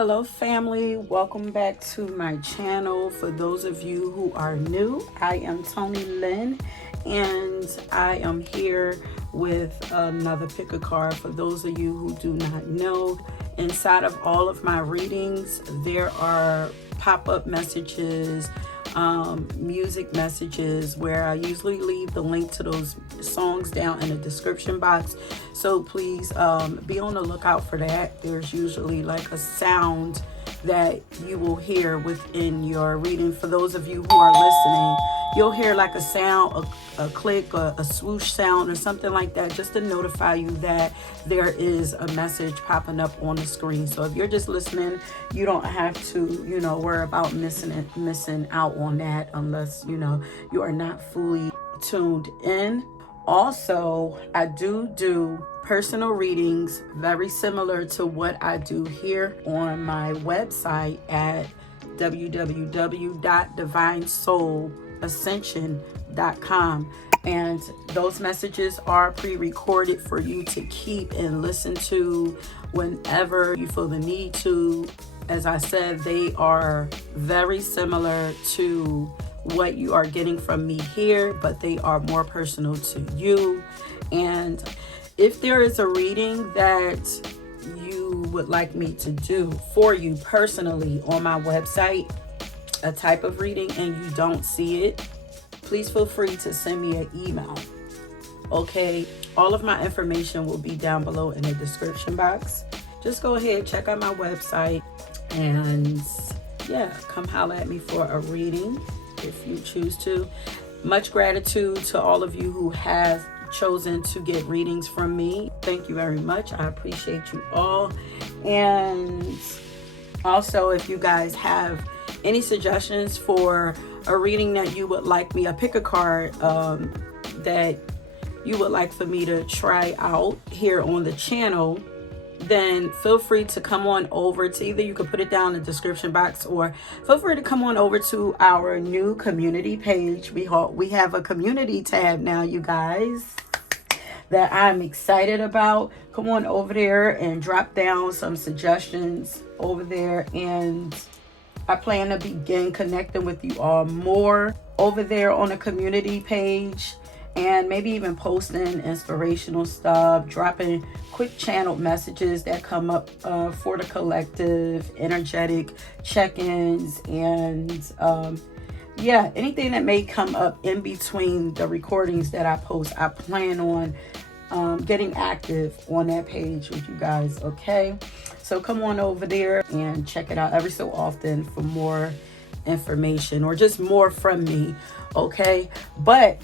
Hello family, welcome back to my channel. For those of you who are new, I am Tony Lynn and I am here with another pick a card. For those of you who do not know, inside of all of my readings there are pop-up messages, music messages, where I usually leave the link to those songs down in the description box. So please be on the lookout for that. There's usually like a sound that you will hear within your reading. For those of you who are listening, you'll hear like a sound, a click, a swoosh sound or something like that, just to notify you that there is a message popping up on the screen. So if you're just listening, you don't have to, worry about missing out on that unless, you are not fully tuned in. Also, I do personal readings very similar to what I do here on my website at www.divinesoul.ascension.com. And those messages are pre-recorded for you to keep and listen to whenever you feel the need to. As I said, they are very similar to what you are getting from me here, but they are more personal to you. And if there is a reading that you would like me to do for you personally on my website, a type of reading, and you don't see it, please feel free to send me an email. Okay, all of my information will be down below in the description box. Just go ahead, check out my website, and come holler at me for a reading if you choose to. Much gratitude to all of you who have chosen to get readings from me. Thank you very much. I appreciate you all. And also, if you guys have any suggestions for a reading that you would like me, a pick a card that you would like for me to try out here on the channel, then feel free to come on over to, either you can put it down in the description box, or feel free to come on over to our new community page. We have a community tab now, you guys, that I'm excited about. Come on over there and drop down some suggestions over there, and I plan to begin connecting with you all more over there on the community page, and maybe even posting inspirational stuff, dropping quick channeled messages that come up for the collective, energetic check-ins, and anything that may come up in between the recordings that I post. I plan on getting active on that page with you guys. Okay, so come on over there and check it out every so often for more information or just more from me. Okay, but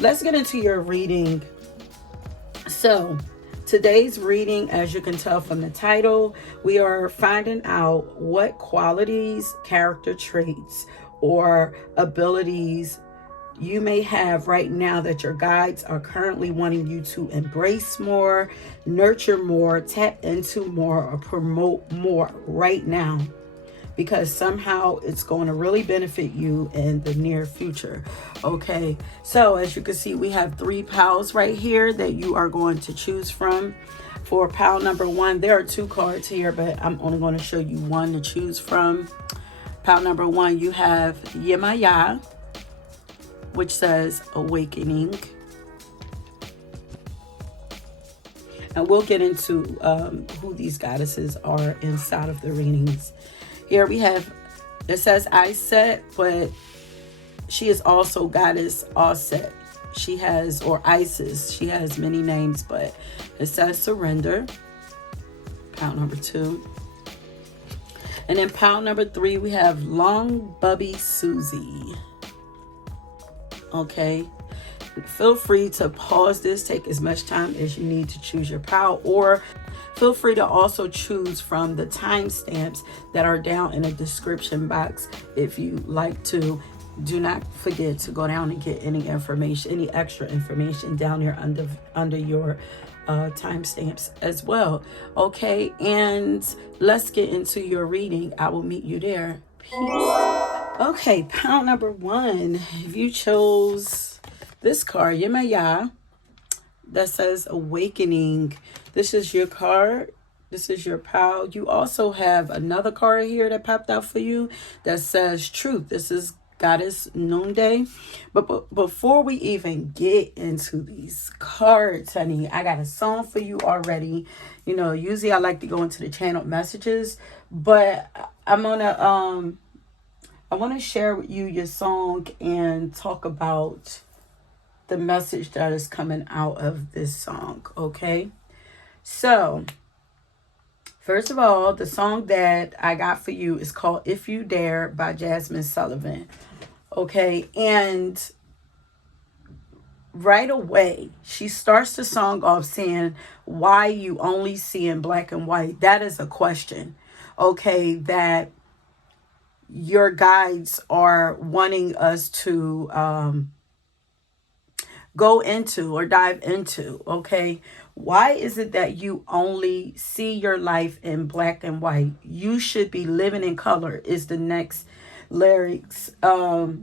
let's get into your reading. So today's reading, as you can tell from the title, we are finding out what qualities, character traits, or abilities you may have right now that your guides are currently wanting you to embrace more, nurture more, tap into more, or promote more right now, because somehow it's going to really benefit you in the near future. Okay, so as you can see, we have 3 piles right here that you are going to choose from. For pile number 1, there are 2 cards here, but I'm only going to show you one to choose from. Pile number 1, you have Yemaya, which says awakening. And we'll get into who these goddesses are inside of the readings. Here we have, it says Iset, but she is also goddess Auset. She has, or Isis, she has many names, but it says surrender. Pile number 2. And then pile number 3, we have Long Bubby Susie. Okay, feel free to pause this, take as much time as you need to choose your pile, or feel free to also choose from the timestamps that are down in the description box if you like to. Do not forget to go down and get any information, any extra information down here under your timestamps as well. Okay, and let's get into your reading. I will meet you there. Peace. Okay, pile number 1, if you chose this card, Yemaya, that says awakening, this is your card. This is your pal. You also have another card here that popped out for you that says truth. This is Goddess Noonday. But before we even get into these cards, honey, I got a song for you already. You know, usually I like to go into the channel messages, but I'm gonna I want to share with you your song and talk about the message that is coming out of this song, okay? So, first of all, the song that I got for you is called If You Dare by Jasmine Sullivan. Okay, and right away, she starts the song off saying, why you only see in black and white? That is a question, okay, that your guides are wanting us to go into or dive into, okay? Why is it that you only see your life in black and white? You should be living in color is the next lyrics, the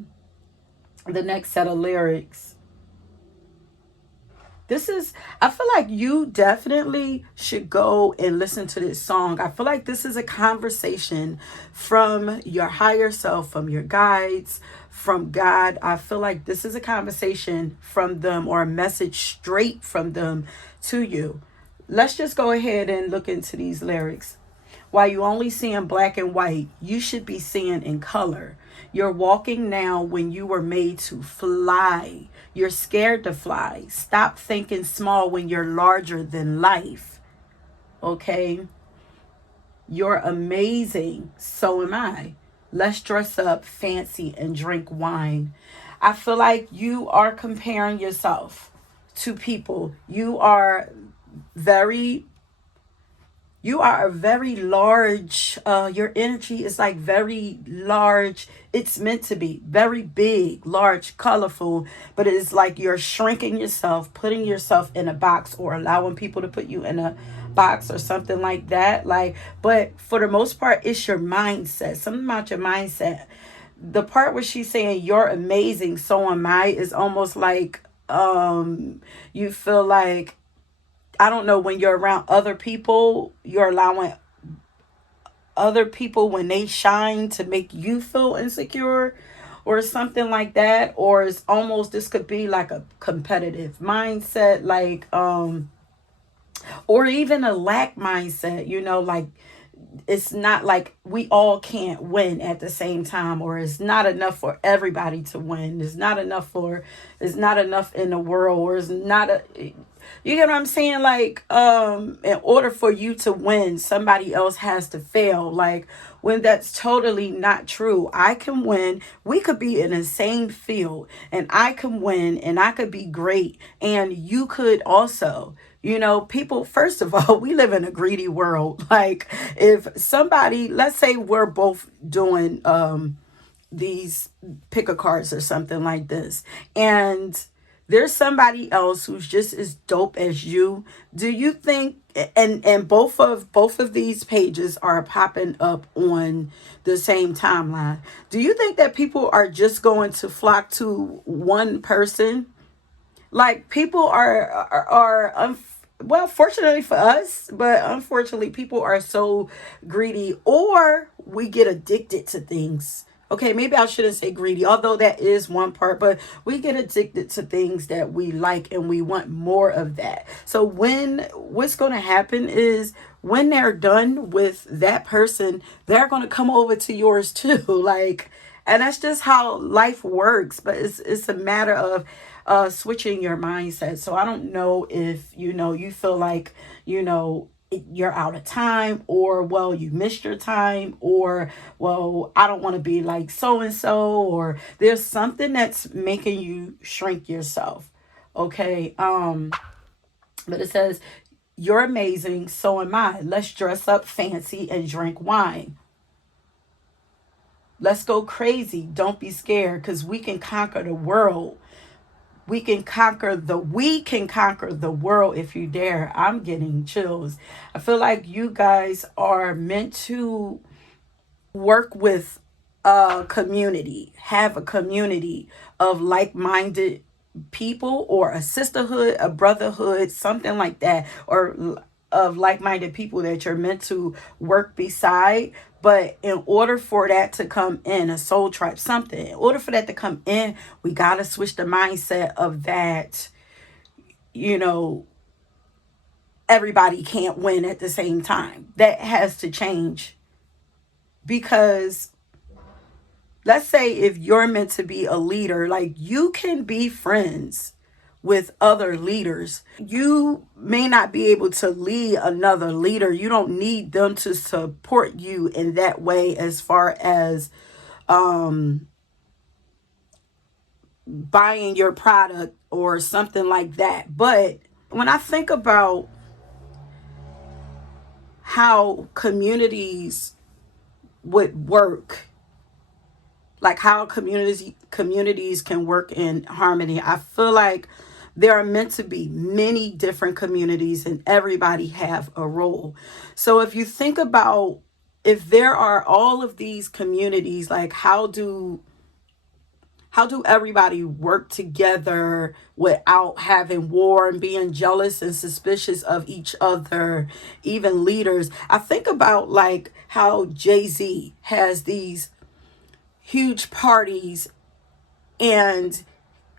next set of lyrics. This is, I feel like you definitely should go and listen to this song. I feel like this is a conversation from your higher self, from your guides, from God. I feel like this is a conversation from them or a message straight from them to you. Let's just go ahead and look into these lyrics. While you only see in black and white, you should be seeing in color. You're walking now when you were made to fly. You're scared to fly. Stop thinking small when you're larger than life. Okay? You're amazing. So am I. Let's dress up fancy and drink wine. I feel like you are comparing yourself to people. Very you are a very large, your energy is like very large. It's meant to be very big, large, colorful, but it's like you're shrinking yourself, putting yourself in a box or allowing people to put you in a box or something like that. Like, but for the most part, it's your mindset, something about your mindset. The part where she's saying you're amazing, so am I, is almost like you feel like, I don't know, when you're around other people, you're allowing other people when they shine to make you feel insecure or something like that. Or it's almost, this could be like a competitive mindset, like or even a lack mindset, you know, like it's not like we all can't win at the same time, or it's not enough for everybody to win. It's not enough in the world, or it's not a, you get what I'm saying? Like, in order for you to win, somebody else has to fail. Like, when that's totally not true. I can win. We could be in the same field and I can win and I could be great. And you could also, you know, people, first of all, we live in a greedy world. Like, if somebody, let's say we're both doing these pick a cards or something like this, and there's somebody else who's just as dope as you. Do you think, and both of these pages are popping up on the same timeline, do you think that people are just going to flock to one person? Like, people well, fortunately for us, but unfortunately people are so greedy, or we get addicted to things. Okay, maybe I shouldn't say greedy, although that is one part, but we get addicted to things that we like and we want more of that. So what's going to happen is, when they're done with that person, they're going to come over to yours too. Like, and that's just how life works. But it's a matter of switching your mindset. So I don't know if, you know, you feel like, you know, you're out of time, or, well, you missed your time, or, well, I don't want to be like so and so, or there's something that's making you shrink yourself. Okay. But it says, you're amazing, so am I. Let's dress up fancy and drink wine. Let's go crazy. Don't be scared, because we can conquer the world. We can conquer the world if you dare. I'm getting chills. I feel like you guys are meant to work with a community, have a community of like-minded people, or a sisterhood, a brotherhood, something like that. Or of like-minded people that you're meant to work beside. But in order for that to come in, a soul tribe, something, in order for that to come in, we got to switch the mindset of that, you know, everybody can't win at the same time. That has to change. Because let's say if you're meant to be a leader, like, you can be friends with other leaders. You may not be able to lead another leader. You don't need them to support you in that way, as far as buying your product or something like that. But when I think about how communities would work, like how communities can work in harmony, I feel like there are meant to be many different communities and everybody have a role. So if you think about, if there are all of these communities, like how do everybody work together without having war and being jealous and suspicious of each other, even leaders? I think about like how Jay-Z has these huge parties, and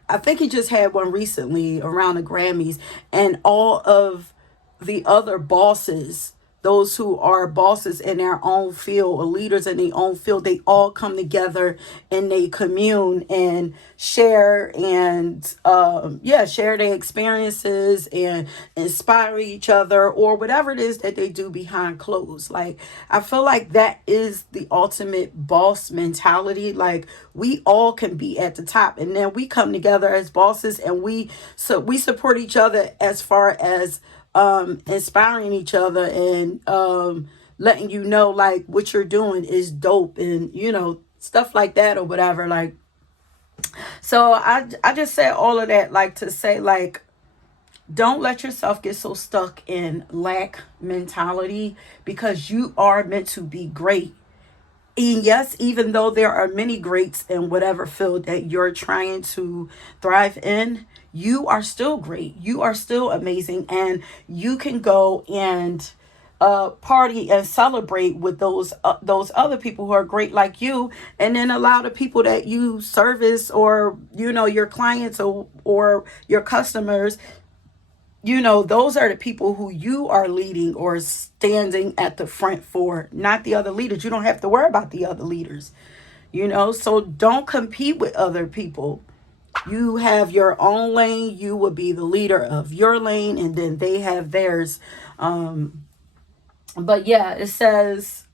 I think he just had one recently around the Grammys, and all of the other bosses, those who are bosses in their own field or leaders in their own field, they all come together and they commune and share and share their experiences and inspire each other, or whatever it is that they do behind closed. Like, I feel like that is the ultimate boss mentality. Like, we all can be at the top, and then we come together as bosses, and we support each other as far as inspiring each other, and letting you know like what you're doing is dope, and stuff like that or whatever. Like, so I just said all of that like to say, like, don't let yourself get so stuck in lack mentality, because you are meant to be great. And yes, even though there are many greats in whatever field that you're trying to thrive in, you are still great. You are still amazing. And you can go and party and celebrate with those other people who are great like you, and then allow the people that you service, or your clients, or your customers, those are the people who you are leading or standing at the front for, not the other leaders. You don't have to worry about the other leaders, so don't compete with other people. You have your own lane. You will be the leader of your lane, and then they have theirs. But yeah, it says,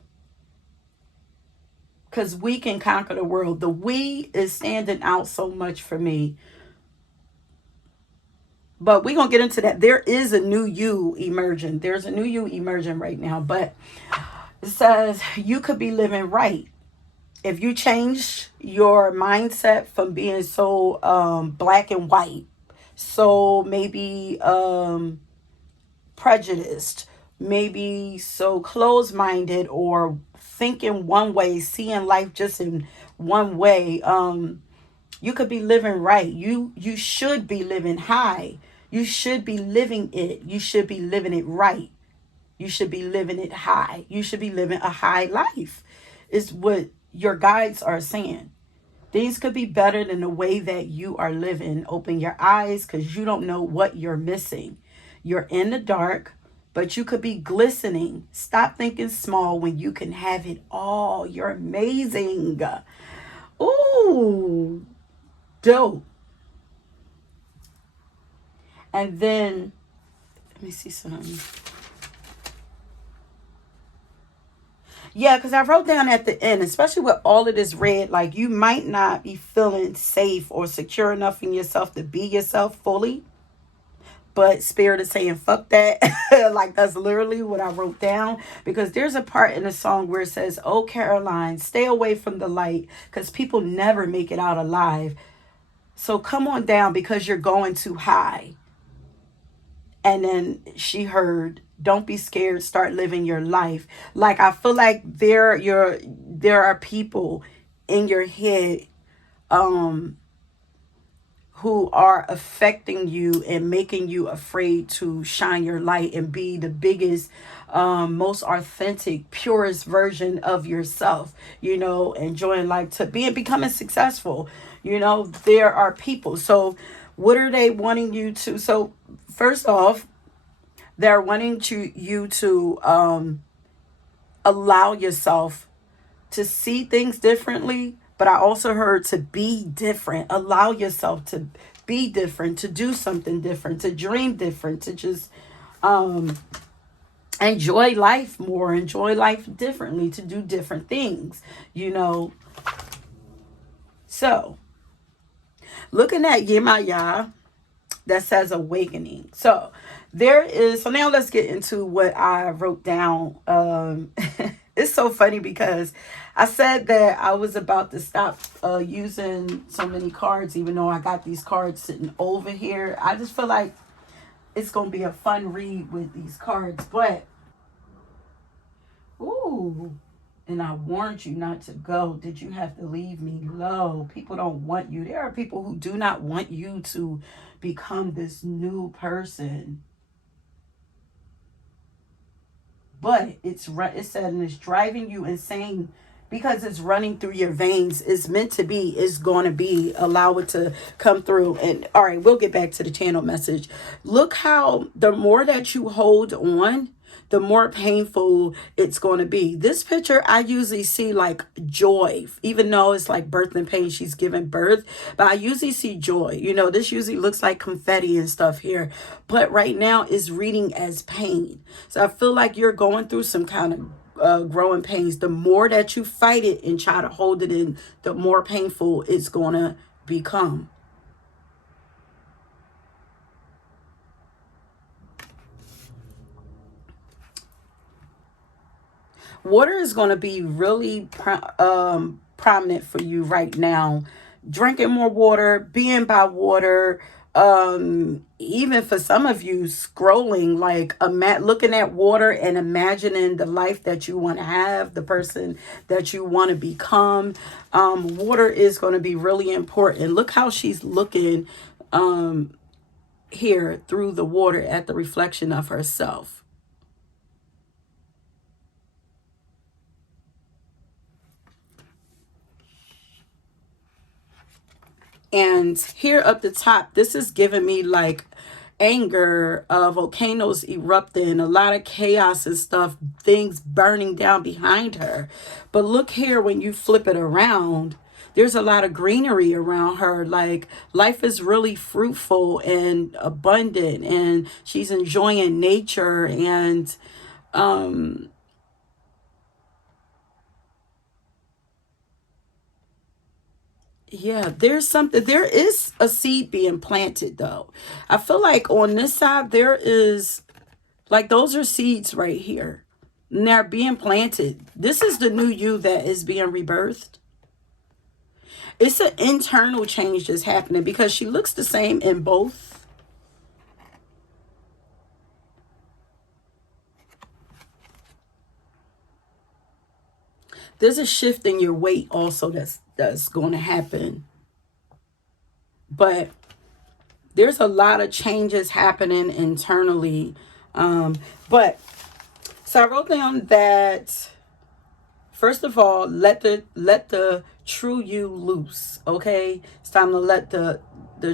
because we can conquer the world. The we is standing out so much for me. But we're going to get into that. There is a new you emerging. There's a new you emerging right now. But it says you could be living right. If you change your mindset from being so black and white, so maybe prejudiced, maybe so closed-minded, or thinking one way, seeing life just in one way, you could be living right. You should be living high. You should be living it. You should be living it right. You should be living it high. You should be living a high life, is what your guides are saying. Things could be better than the way that you are living. Open your eyes, because you don't know what you're missing. You're in the dark, but you could be glistening. Stop thinking small when you can have it all. You're amazing. Ooh, dope. And then, let me see something. Yeah, because I wrote down at the end, especially with all of this red, like, you might not be feeling safe or secure enough in yourself to be yourself fully. But Spirit is saying, fuck that. Like, that's literally what I wrote down. Because there's a part in the song where it says, "Oh, Caroline, stay away from the light, because people never make it out alive. So come on down, because you're going too high." And then she heard, "Don't be scared, start living your life." Like, I feel like there are people in your head who are affecting you and making you afraid to shine your light and be the biggest, most authentic, purest version of yourself, enjoying life, to being becoming successful. There are people. So what are they wanting you to? So first off, they're wanting you to allow yourself to see things differently. But I also heard to be different. Allow yourself to be different, to do something different, to dream different, to just enjoy life more, enjoy life differently, to do different things, So, looking at Yemaya, that says awakening. So now let's get into what I wrote down. It's so funny because I said that I was about to stop using so many cards, even though I got these cards sitting over here. I just feel like it's going to be a fun read with these cards, but ooh, and I warned you not to go. Did you have to leave me low? People don't want you. There are people who do not want you to become this new person. But it said, and it's driving you insane because it's running through your veins. It's meant to be. It's going to be. Allow it to come through. And all right, we'll get back to the channel message. Look how the more that you hold on, the more painful it's going to be. This picture, I usually see like joy, even though it's like birth and pain. She's giving birth, but I usually see joy. This usually looks like confetti and stuff here, but right now is reading as pain. So I feel like you're going through some kind of growing pains. The more that you fight it and try to hold it in, the more painful it's going to become. Water is going to be really prominent for you right now. Drinking more water, being by water, even for some of you, scrolling, like looking at water and imagining the life that you want to have, the person that you want to become. Water is going to be really important. Look how she's looking here through the water at the reflection of herself. And here up the top, this is giving me like anger, volcanoes erupting, a lot of chaos and stuff, things burning down behind her. But look here, when you flip it around, there's a lot of greenery around her. Like life is really fruitful and abundant, and she's enjoying nature. And yeah, there is a seed being planted though. I feel like on this side, there is like, those are seeds right here. And they're being planted. This is the new you that is being rebirthed. It's an internal change that's happening because she looks the same in both. There's a shift in your weight also that's going to happen. But there's a lot of changes happening internally. But so I wrote down that, first of all, let the true you loose. Okay, it's time to let the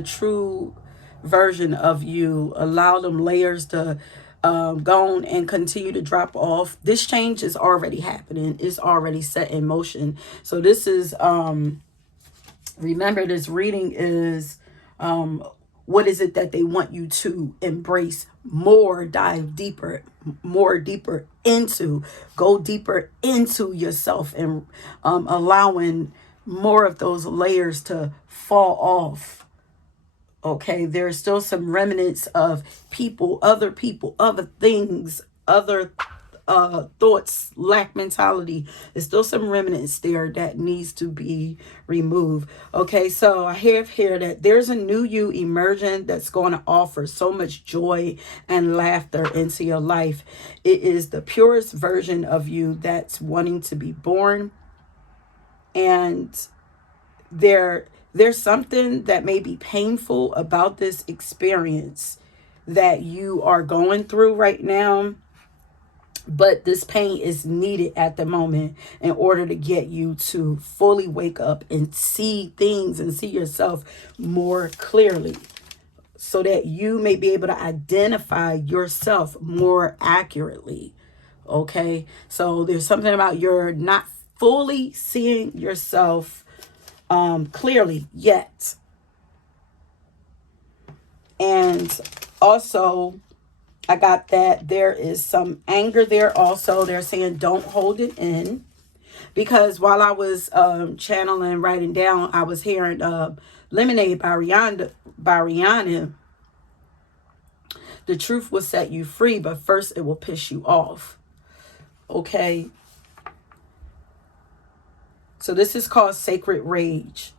true version of you, allow them layers to go on and continue to drop off. This change is already happening. It's already set in motion. So this is remember, this reading is what is it that they want you to embrace more, dive deeper, more deeper into, go deeper into yourself, and allowing more of those layers to fall off. Okay, there's still some remnants of people, other things, other thoughts, lack mentality. There's still some remnants there that needs to be removed. Okay, so I have here that there's a new you emerging that's going to offer so much joy and laughter into your life. It is the purest version of you that's wanting to be born. And There's something that may be painful about this experience that you are going through right now, but this pain is needed at the moment in order to get you to fully wake up and see things and see yourself more clearly, so that you may be able to identify yourself more accurately. Okay, so there's something about you're not fully seeing yourself clearly yet. And also, I got that there is some anger there also. They're saying don't hold it in. Because while I was channeling, writing down, I was hearing Lemonade by Rihanna. The truth will set you free, but first it will piss you off. Okay. So this is called sacred rage.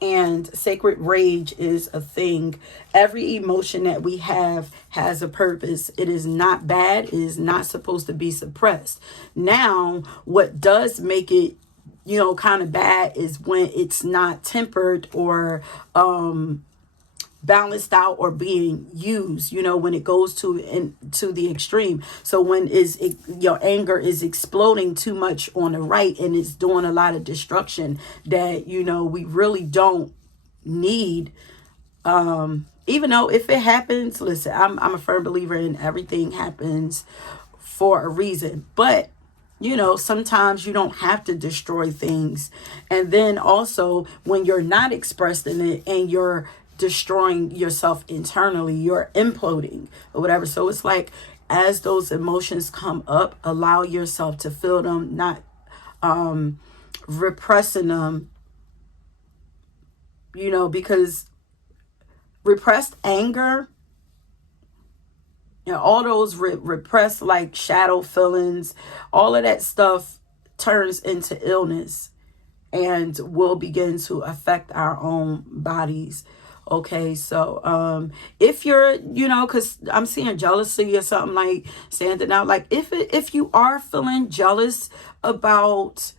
And sacred rage is a thing. Every emotion that we have has a purpose. It is not bad. It is not supposed to be suppressed. Now, what does make it, kind of bad is when it's not tempered or balanced out or being used, when it goes to the extreme. So when your anger is exploding too much on the right and it's doing a lot of destruction that we really don't need. Even though if it happens, listen, I'm a firm believer in everything happens for a reason, but sometimes you don't have to destroy things. And then also when you're not expressing it and you're destroying yourself internally, you're imploding or whatever. So it's like, as those emotions come up, allow yourself to feel them, not repressing them, because repressed anger, all those repressed like shadow feelings, all of that stuff turns into illness and will begin to affect our own bodies. Okay, so if you're, because I'm seeing jealousy or something, like standing out, like if you are feeling jealous about,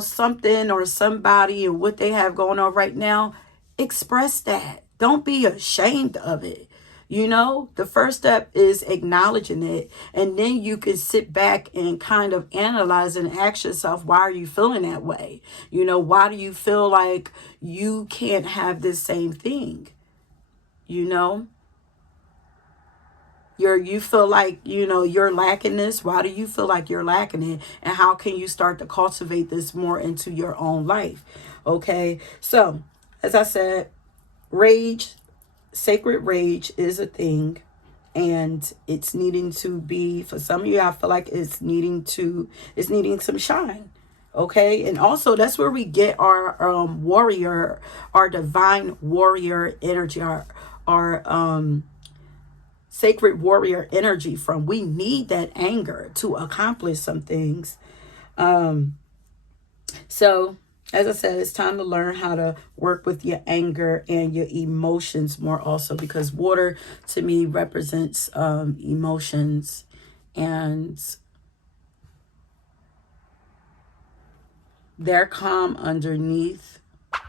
something or somebody and what they have going on right now, express that. Don't be ashamed of it. The first step is acknowledging it, and then you can sit back and kind of analyze and ask yourself, why are you feeling that way? Why do you feel like you can't have this same thing? You feel like, you're lacking this. Why do you feel like you're lacking it? And how can you start to cultivate this more into your own life? Okay. So, as I said, sacred rage is a thing, and it's needing to be, for some of you, I feel like it's needing some shine. Okay. And also that's where we get our our divine warrior energy, our sacred warrior energy from. We need that anger to accomplish some things. So as I said, it's time to learn how to work with your anger and your emotions more also, because water to me represents emotions, and they're calm underneath. I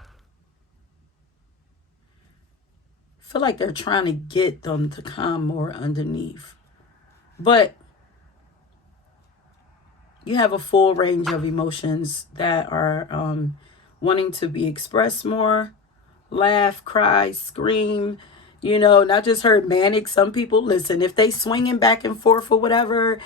feel like they're trying to get them to calm more underneath. But you have a full range of emotions that are wanting to be expressed more. Laugh, cry, scream, not just heard manic. Some people, listen, if they swinging back and forth or whatever,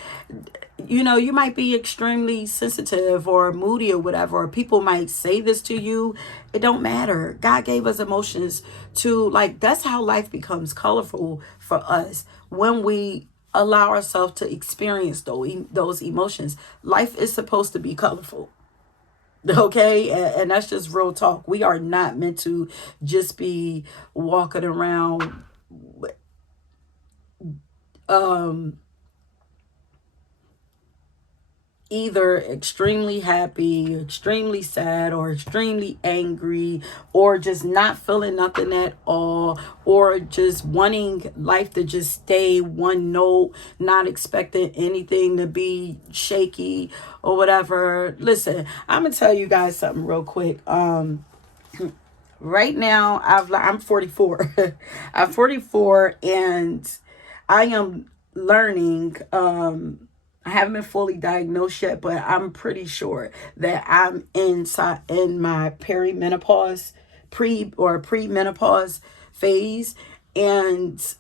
you might be extremely sensitive or moody or whatever, or people might say this to you. It don't matter. God gave us emotions to, like, that's how life becomes colorful for us, when we allow ourselves to experience those emotions. Life is supposed to be colorful. Okay, and that's just real talk. We are not meant to just be walking around either extremely happy, extremely sad, or extremely angry, or just not feeling nothing at all, or just wanting life to just stay one note, not expecting anything to be shaky or whatever. Listen, I'm gonna tell you guys something real quick. right now I'm 44. I'm 44, and I am learning. I haven't been fully diagnosed yet, but I'm pretty sure that I'm in my perimenopause, premenopause phase, and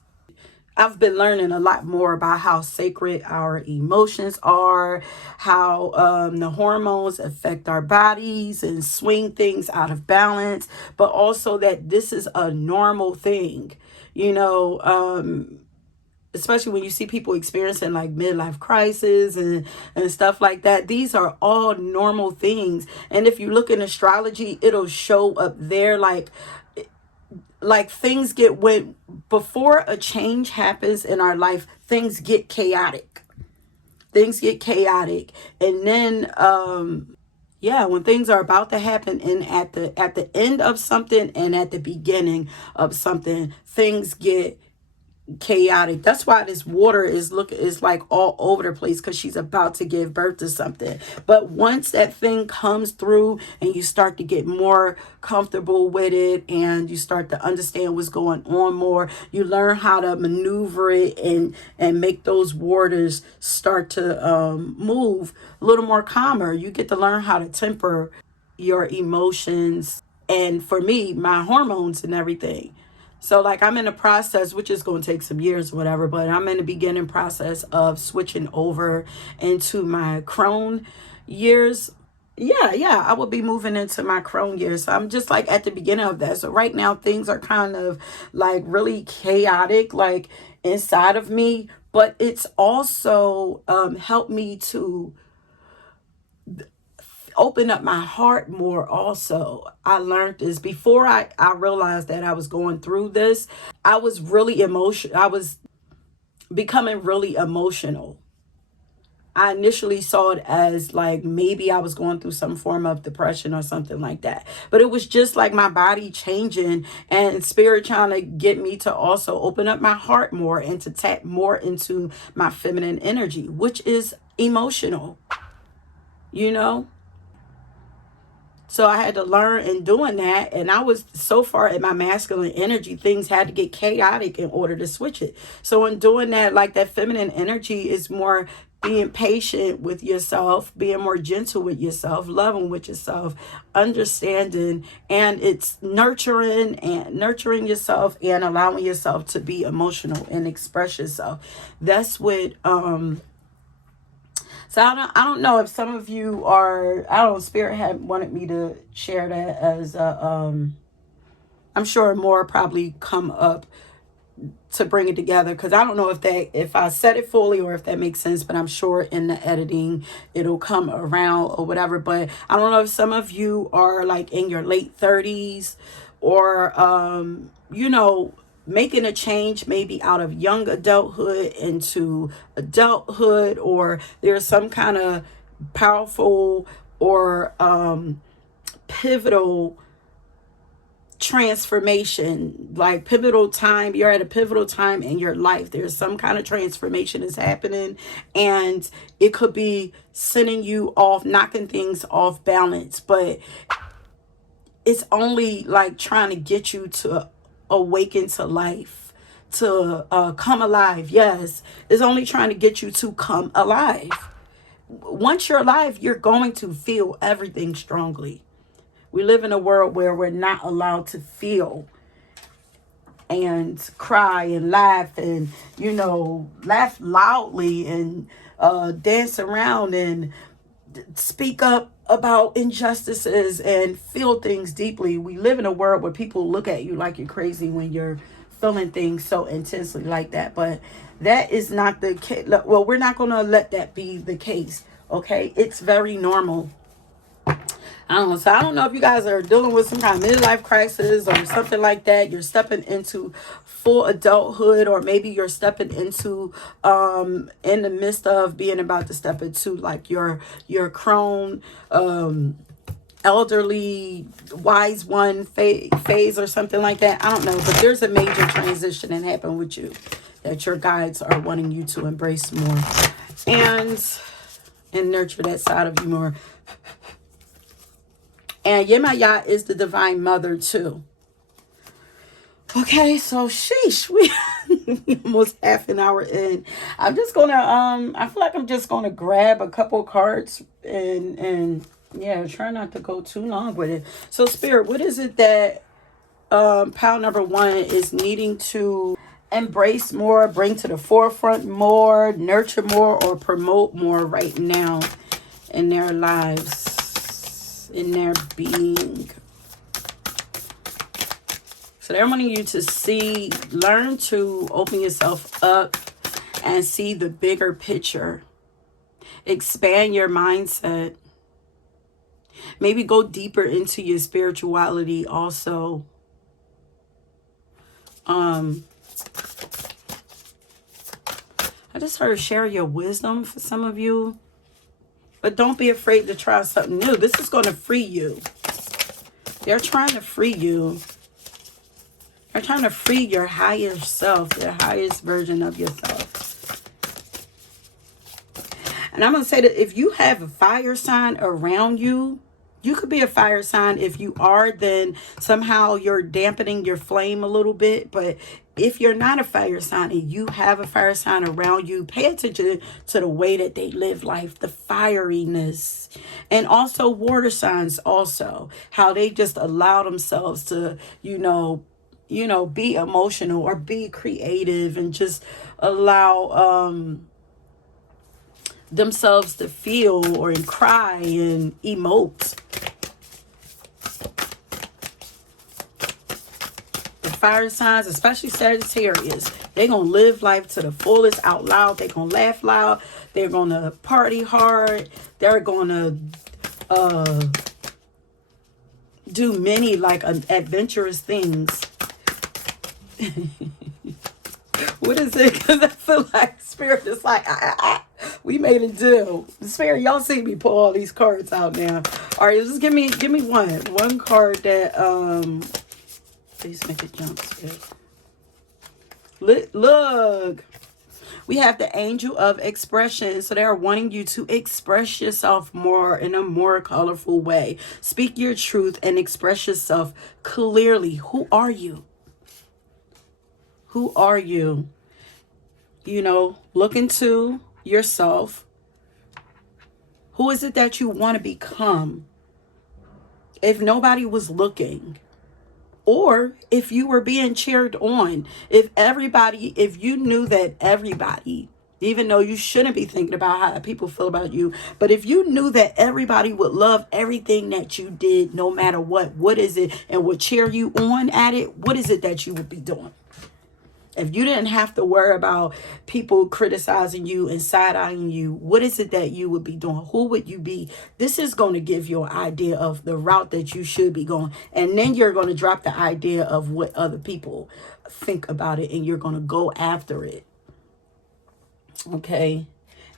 I've been learning a lot more about how sacred our emotions are, how the hormones affect our bodies and swing things out of balance, but also that this is a normal thing. You know, especially when you see people experiencing like midlife crisis and stuff like that. These are all normal things. And if you look in astrology, it'll show up there like things get when before a change happens in our life, things get chaotic. Things get chaotic. And then yeah, when things are about to happen and at the end of something and at the beginning of something, things get chaotic. That's why this water is like all over the place, because she's about to give birth to something. But once that thing comes through and you start to get more comfortable with it and you start to understand what's going on more, you learn how to maneuver it and make those waters start to move a little more calmer. You get to learn how to temper your emotions, and for me, my hormones and everything. So like I'm in a process, which is going to take some years or whatever, but I'm in the beginning process of switching over into my crone years. Yeah, I will be moving into my crone years. So I'm just like at the beginning of that. So right now things are kind of like really chaotic, like inside of me, but it's also helped me to open up my heart more. Also, I learned this before I realized that I was going through this. I was really emotional. I was becoming really emotional. I initially saw it as like maybe I was going through some form of depression or something like that. But it was just like my body changing and spirit trying to get me to also open up my heart more and to tap more into my feminine energy, which is emotional, you know? So I had to learn in doing that. And I was so far in my masculine energy, things had to get chaotic in order to switch it. So in doing that, like that feminine energy is more being patient with yourself, being more gentle with yourself, loving with yourself, understanding, and it's nurturing yourself and allowing yourself to be emotional and express yourself. That's what so I don't know if some of you are, I don't know, Spirit had wanted me to share that as I'm sure more probably come up to bring it together, because I don't know if I said it fully or if that makes sense, but I'm sure in the editing it'll come around or whatever. But I don't know if some of you are like in your late 30s or you know, making a change maybe out of young adulthood into adulthood, or there's some kind of powerful or pivotal transformation, like pivotal time. You're at a pivotal time in your life. There's some kind of transformation is happening, and it could be sending you off, knocking things off balance, but it's only like trying to get you to awaken to life, to come alive. Yes, it's only trying to get you to come alive. Once you're alive, you're going to feel everything strongly. We live in a world where we're not allowed to feel and cry and laugh and, you know, laugh loudly and dance around and speak up about injustices and feel things deeply. We live in a world where people look at you like you're crazy when you're feeling things so intensely like that. But that is not the case. Well, we're not going to let that be the case. Okay, it's very normal. I don't know. So I don't know if you guys are dealing with some kind of midlife crisis or something like that. You're stepping into full adulthood, or maybe you're stepping into in the midst of being about to step into like your crone elderly wise one phase or something like that. I don't know, but there's a major transition that happened with you that your guides are wanting you to embrace more and nurture that side of you more. And Yemaya is the divine mother too. Okay, so sheesh, we almost half an hour in. I'm just gonna I feel like I'm just gonna grab a couple cards and yeah, try not to go too long with it. So Spirit, what is it that pile number one is needing to embrace more, bring to the forefront more, nurture more, or promote more right now in their lives, in their being? So they're wanting you to see, learn to open yourself up and see the bigger picture. Expand your mindset. Maybe go deeper into your spirituality also. I just heard share your wisdom for some of you. But don't be afraid to try something new. This is going to free you. They're trying to free you. They're trying to free your higher self, the highest version of yourself. And I'm going to say that if you have a fire sign around you, you could be a fire sign. If you are, then somehow you're dampening your flame a little bit. But if you're not a fire sign and you have a fire sign around you, pay attention to the way that they live life, the fieriness. And also water signs also, how they just allow themselves to, be emotional or be creative and just allow themselves to feel or cry and emote. The fire signs, especially Sagittarius, they're going to live life to the fullest out loud. They're going to laugh loud. They're going to party hard. They're going to do many adventurous things. What is it? Because I feel like Spirit is like, we made a deal. Spirit, y'all see me pull all these cards out now. All right, just give me one card that please make it jump, Spirit. Look, we have the Angel of Expression. So they're wanting you to express yourself more in a more colorful way. Speak your truth and express yourself clearly. Who are you? Who are you? Look into yourself. Who is it that you want to become? If nobody was looking, or if you were being cheered on, if you knew that everybody, even though you shouldn't be thinking about how people feel about you, but if you knew that everybody would love everything that you did, no matter what is it, and would cheer you on at it, what is it that you would be doing? If you didn't have to worry about people criticizing you and side-eyeing you, what is it that you would be doing? Who would you be? This is going to give you an idea of the route that you should be going. And then you're going to drop the idea of what other people think about it, and you're going to go after it. Okay.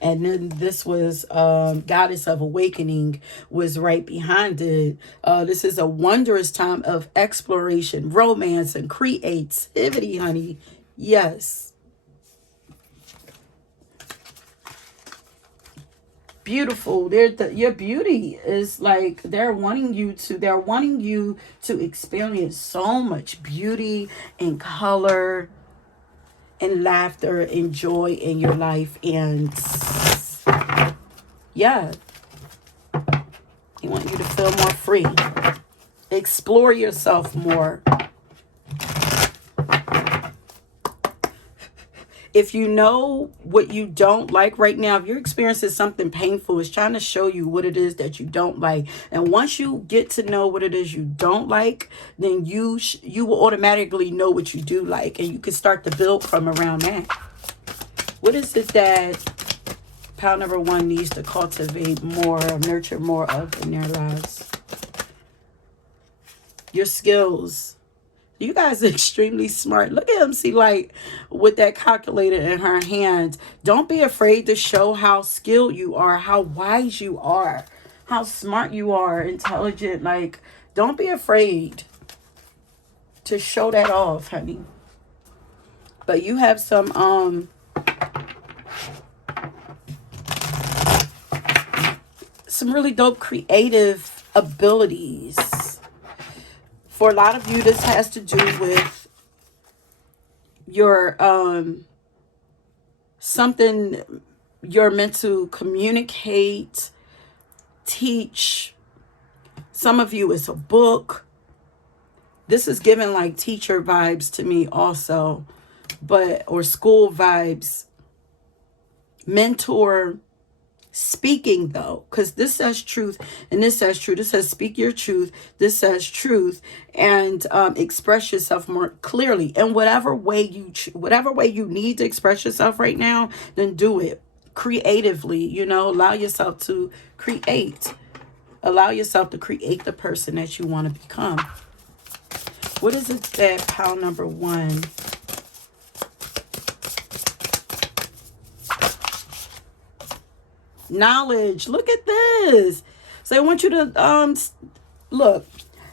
And then this was Goddess of Awakening was right behind it. This is a wondrous time of exploration, romance, and creativity, honey. Yes. Beautiful. Your beauty is like they're wanting you to experience so much beauty and color and laughter and joy in your life. And yeah, they want you to feel more free. Explore yourself more. If you know what you don't like right now, if you're experiencing something painful, it's trying to show you what it is that you don't like. And once you get to know what it is you don't like, then you will automatically know what you do like. And you can start to build from around that. What is it that pile number one needs to cultivate more, nurture more of in their lives? Your skills. You guys are extremely smart. Look at him, see, like, with that calculator in her hand. Don't be afraid to show how skilled you are, how wise you are, how smart you are, intelligent. Like, don't be afraid to show that off, honey. But you have some really dope creative abilities. For a lot of you, this has to do with your something you're meant to communicate, teach. Some of you, it's a book. This is giving like teacher vibes to me also, or school vibes. Mentor. Speaking though, because this says truth and this says truth. This says speak your truth. This says truth, and express yourself more clearly in whatever way you need to express yourself right now. Then do it creatively. Allow yourself to create. Allow yourself to create the person that you want to become. What is it that pile number 1? Knowledge. Look at this. So I want you to look.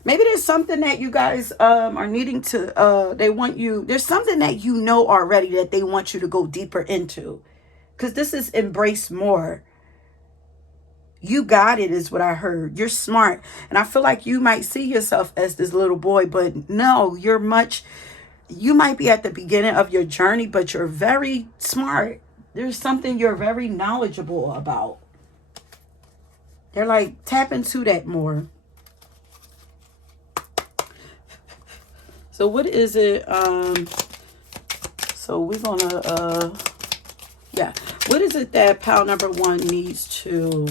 Maybe there's something that you guys are needing to there's something that you know already that they want you to go deeper into. Because this is embrace more. You got it is what I heard. You're smart. And I feel like you might see yourself as this little boy, but no, you might be at the beginning of your journey, but you're very smart. There's something you're very knowledgeable about. They're like, tap into that more. So what is it? So we're gonna, what is it that pile number 1 needs to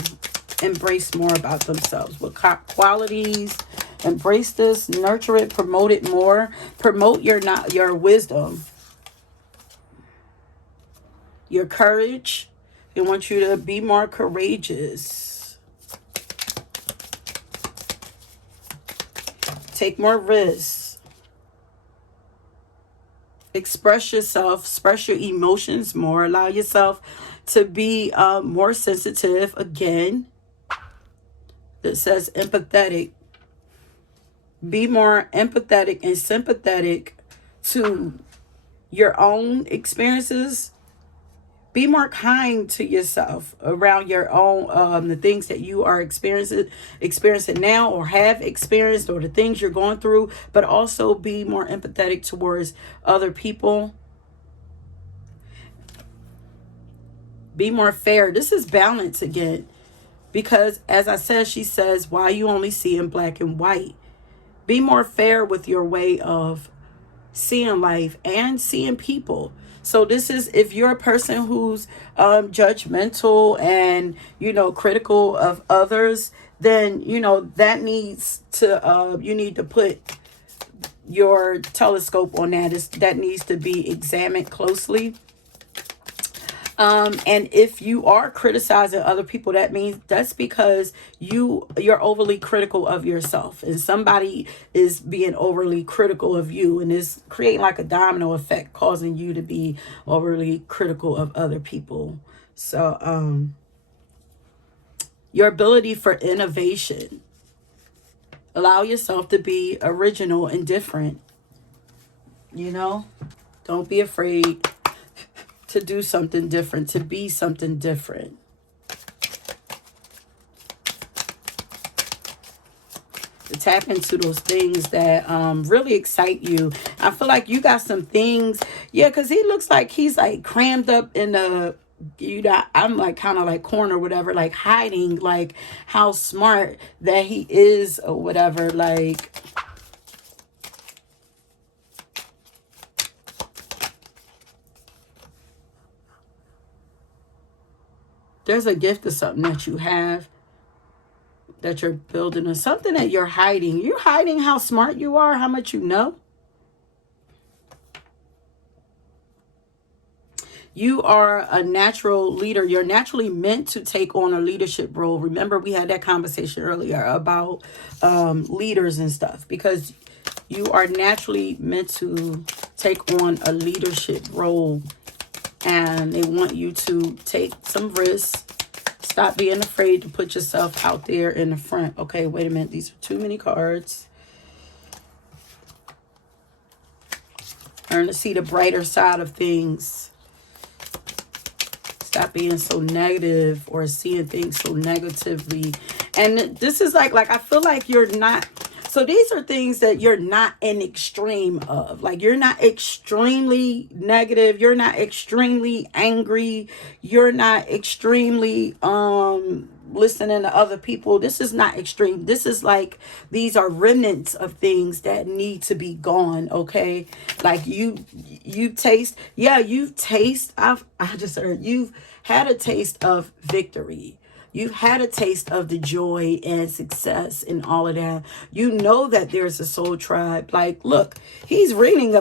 embrace more about themselves? What qualities? Embrace this, nurture it, promote it more. Promote your wisdom. Your courage. They want you to be more courageous. Take more risks. Express yourself. Express your emotions more. Allow yourself to be more sensitive. Again, it says empathetic. Be more empathetic and sympathetic to your own experiences. Be more kind to yourself around your own, the things that you are experiencing now or have experienced, or the things you're going through, but also be more empathetic towards other people. Be more fair. This is balance again, because as I said, she says, why you only see in black and white. Be more fair with your way of seeing life and seeing people. So this is, if you're a person who's judgmental and, critical of others, then, that needs to, you need to put your telescope on that. That needs to be examined closely. And if you are criticizing other people, that's because you're overly critical of yourself, and somebody is being overly critical of you, and it's creating like a domino effect, causing you to be overly critical of other people. So, your ability for innovation. Allow yourself to be original and different. Don't be afraid to do something different, to be something different. To tap into those things that really excite you. I feel like you got some things, because he looks like he's like crammed up in a, I'm like kind of like corner, whatever, like hiding, like how smart that he is or whatever, like. There's a gift of something that you have, that you're building, or something that you're hiding. You're hiding how smart you are, how much you know. You are a natural leader. You're naturally meant to take on a leadership role. Remember, we had that conversation earlier about leaders and stuff, because you are naturally meant to take on a leadership role. And they want you to take some risks. Stop being afraid to put yourself out there in the front. Okay, wait a minute. These are too many cards. Learn to see the brighter side of things. stop being so negative or seeing things so negatively. And this is like I feel like you're not. So these are things that you're not an extreme of. Like, you're not extremely negative. You're not extremely angry. You're not extremely listening to other people. This is not extreme. This is like, these are remnants of things that need to be gone. Okay. Like you taste. Yeah, I just heard you've had a taste of victory. You've had a taste of the joy and success and all of that. You know that there's a soul tribe. Like, look, he's reading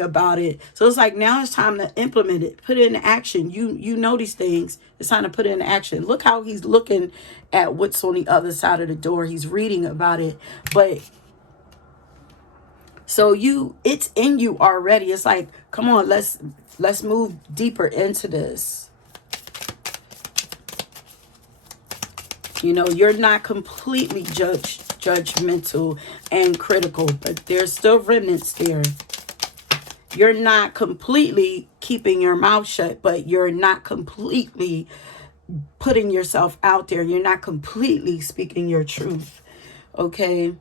about it. So it's like, now it's time to implement it, put it in action. You know these things. It's time to put it in action. Look how he's looking at what's on the other side of the door. He's reading about it. But so it's in you already. It's like, come on, let's move deeper into this. You know, you're not completely judgmental and critical, but there's still remnants there. You're not completely keeping your mouth shut, but you're not completely putting yourself out there. You're not completely speaking your truth. Okay.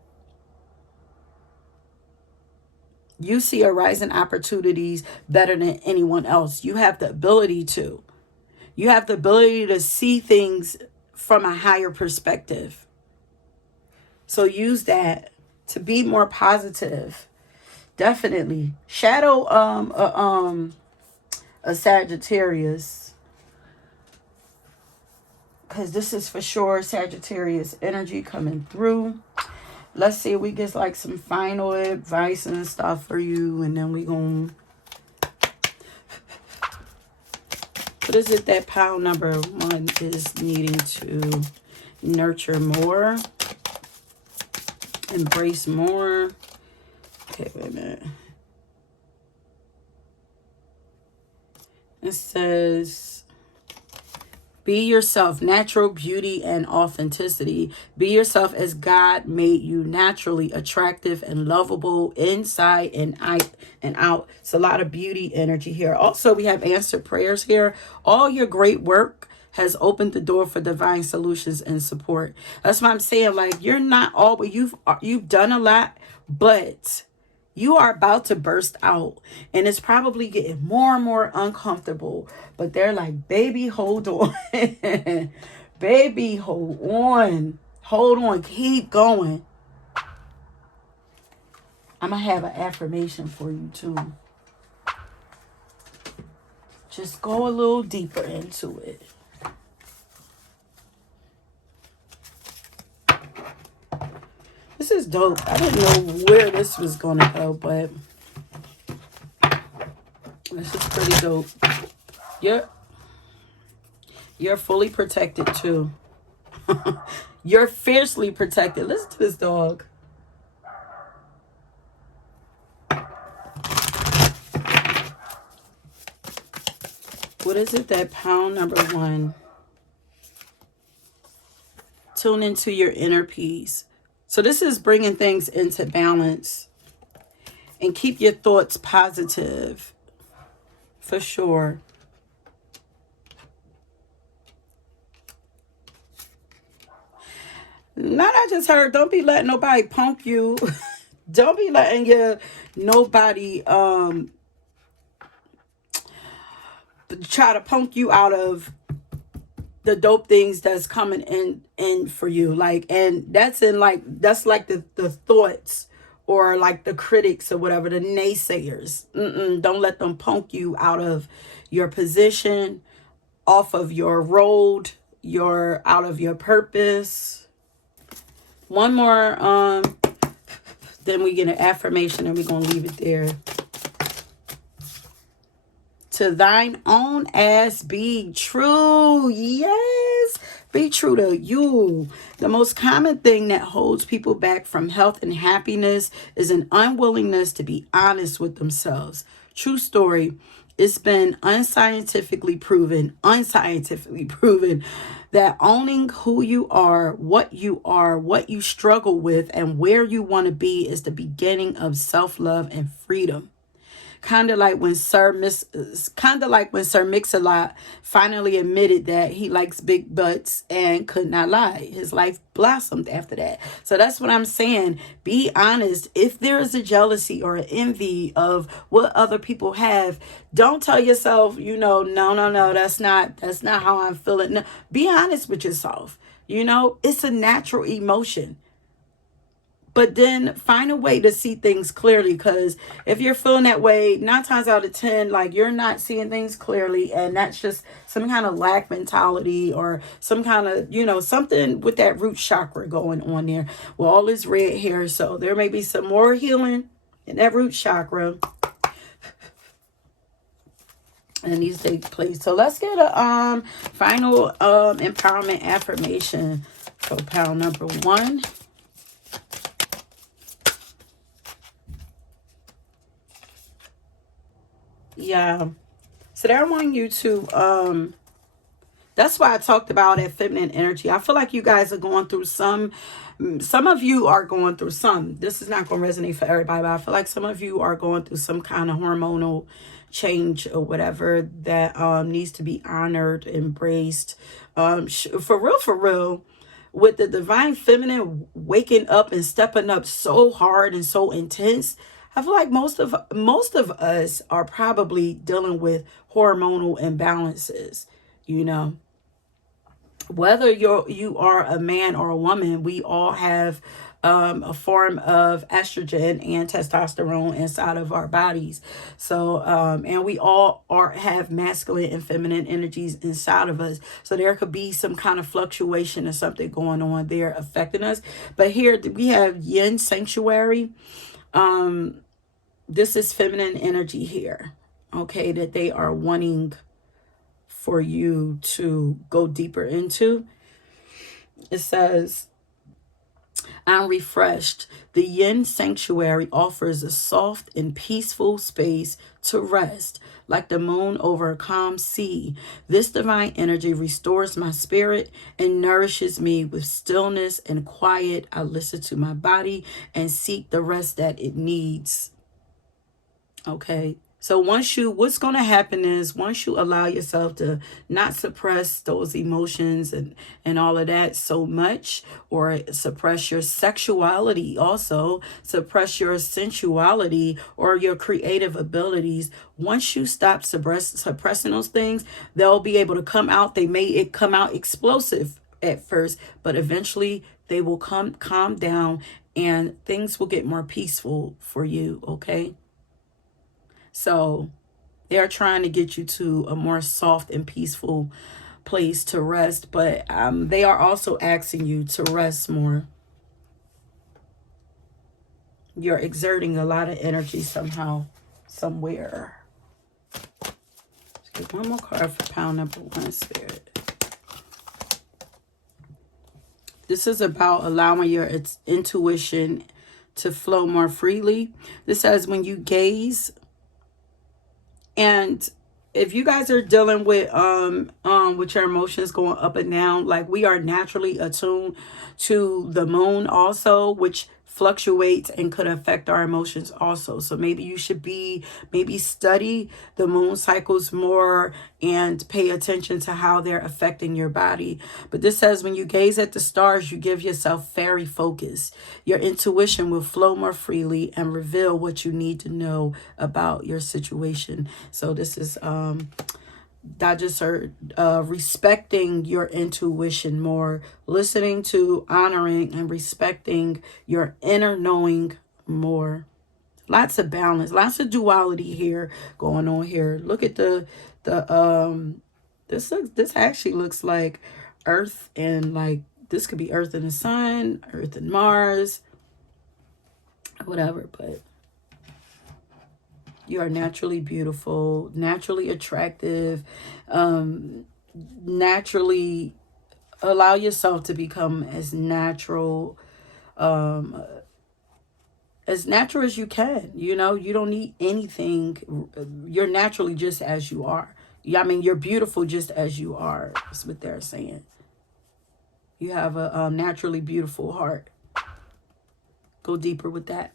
You see horizon opportunities better than anyone else. You have the ability to. You have the ability to see things from a higher perspective. So use that to be more positive. Definitely. Shadow a Sagittarius, because this is for sure Sagittarius energy coming through. Let's see if we get like some final advice and stuff for you, and then we gonna, what is it that pile number 1 is needing to nurture more, embrace more? Okay, wait a minute. It says, be yourself, natural beauty and authenticity. Be yourself as God made you, naturally attractive and lovable inside and out. It's a lot of beauty energy here. Also, we have answered prayers here. All your great work has opened the door for divine solutions and support. That's why I'm saying, like, you're not always, you've done a lot, but you are about to burst out, and it's probably getting more and more uncomfortable. But they're like, baby, hold on. Baby, hold on. Hold on. Keep going. I'm going to have an affirmation for you, too. Just go a little deeper into it. This is dope. I didn't know where this was going to go, but this is pretty dope. You're fully protected, too. You're fiercely protected. Listen to this dog. What is it that pile number 1? Tune into your inner peace. So this is bringing things into balance, and keep your thoughts positive, for sure. Now I just heard, don't be letting nobody punk you. Don't be letting nobody try to punk you out of the dope things that's coming in for you. Like, and that's like the thoughts, or like the critics or whatever, the naysayers. Don't let them punk you out of your position, off of your road, out of your purpose. One more, then we get an affirmation, and we're gonna leave it there. To thine own ass be true. Yes, be true to you. The most common thing that holds people back from health and happiness is an unwillingness to be honest with themselves. True story. It's been unscientifically proven that owning who you are, what you struggle with, and where you want to be is the beginning of self-love and freedom. Kind of like when Sir Mix-a-Lot finally admitted that he likes big butts and could not lie. His life blossomed after that. So that's what I'm saying. Be honest. If there is a jealousy or an envy of what other people have, don't tell yourself, no, that's not how I'm feeling. No, be honest with yourself. It's a natural emotion. But then find a way to see things clearly, because if you're feeling that way, 9 times out of 10, like, you're not seeing things clearly, and that's just some kind of lack mentality or some kind of, something with that root chakra going on there with all this red hair. So there may be some more healing in that root chakra and needs to take place. So let's get a final empowerment affirmation for pile number 1. Yeah. So they're wanting you to, that's why I talked about that feminine energy. I feel like you guys are going through some of you are going through this is not going to resonate for everybody, but I feel like some of you are going through some kind of hormonal change or whatever that needs to be honored, embraced. For real, with the divine feminine waking up and stepping up so hard and so intense, I feel like most of us are probably dealing with hormonal imbalances, you know. Whether you are a man or a woman, we all have a form of estrogen and testosterone inside of our bodies. So and we all have masculine and feminine energies inside of us. So there could be some kind of fluctuation or something going on there affecting us. But here we have yin sanctuary. This is feminine energy here, okay, that they are wanting for you to go deeper into. It says, I'm refreshed. The yin sanctuary offers a soft and peaceful space to rest, like the moon over a calm sea. This divine energy restores my spirit and nourishes me with stillness and quiet. I listen to my body and seek the rest that it needs. Okay. So what's going to happen is once you allow yourself to not suppress those emotions and all of that so much, or suppress your sexuality, also suppress your sensuality or your creative abilities, once you stop suppressing those things, they'll be able to come out. It come out explosive at first, but eventually they will calm down and things will get more peaceful for you. Okay. So they are trying to get you to a more soft and peaceful place to rest, but they are also asking you to rest more. You're exerting a lot of energy somehow, somewhere. Let's get one more card for pile number 1, Spirit. This is about allowing your intuition to flow more freely. This says when you gaze. And if you guys are dealing with your emotions going up and down, like, we are naturally attuned to the moon also, which fluctuates and could affect our emotions also. So maybe you should maybe study the moon cycles more and pay attention to how they're affecting your body. But this says when you gaze at the stars, you give yourself fairy focus. Your intuition will flow more freely and reveal what you need to know about your situation. So this is I just heard respecting your intuition more, listening to, honoring, and respecting your inner knowing more. Lots of balance, lots of duality here going on here. Look at this actually looks like Earth, and like this could be Earth and the Sun, Earth and Mars, whatever, but you are naturally beautiful, naturally attractive, naturally allow yourself to become as natural as you can. You don't need anything. You're naturally just as you are. I mean, you're beautiful just as you are. That's what they're saying. You have a naturally beautiful heart. Go deeper with that.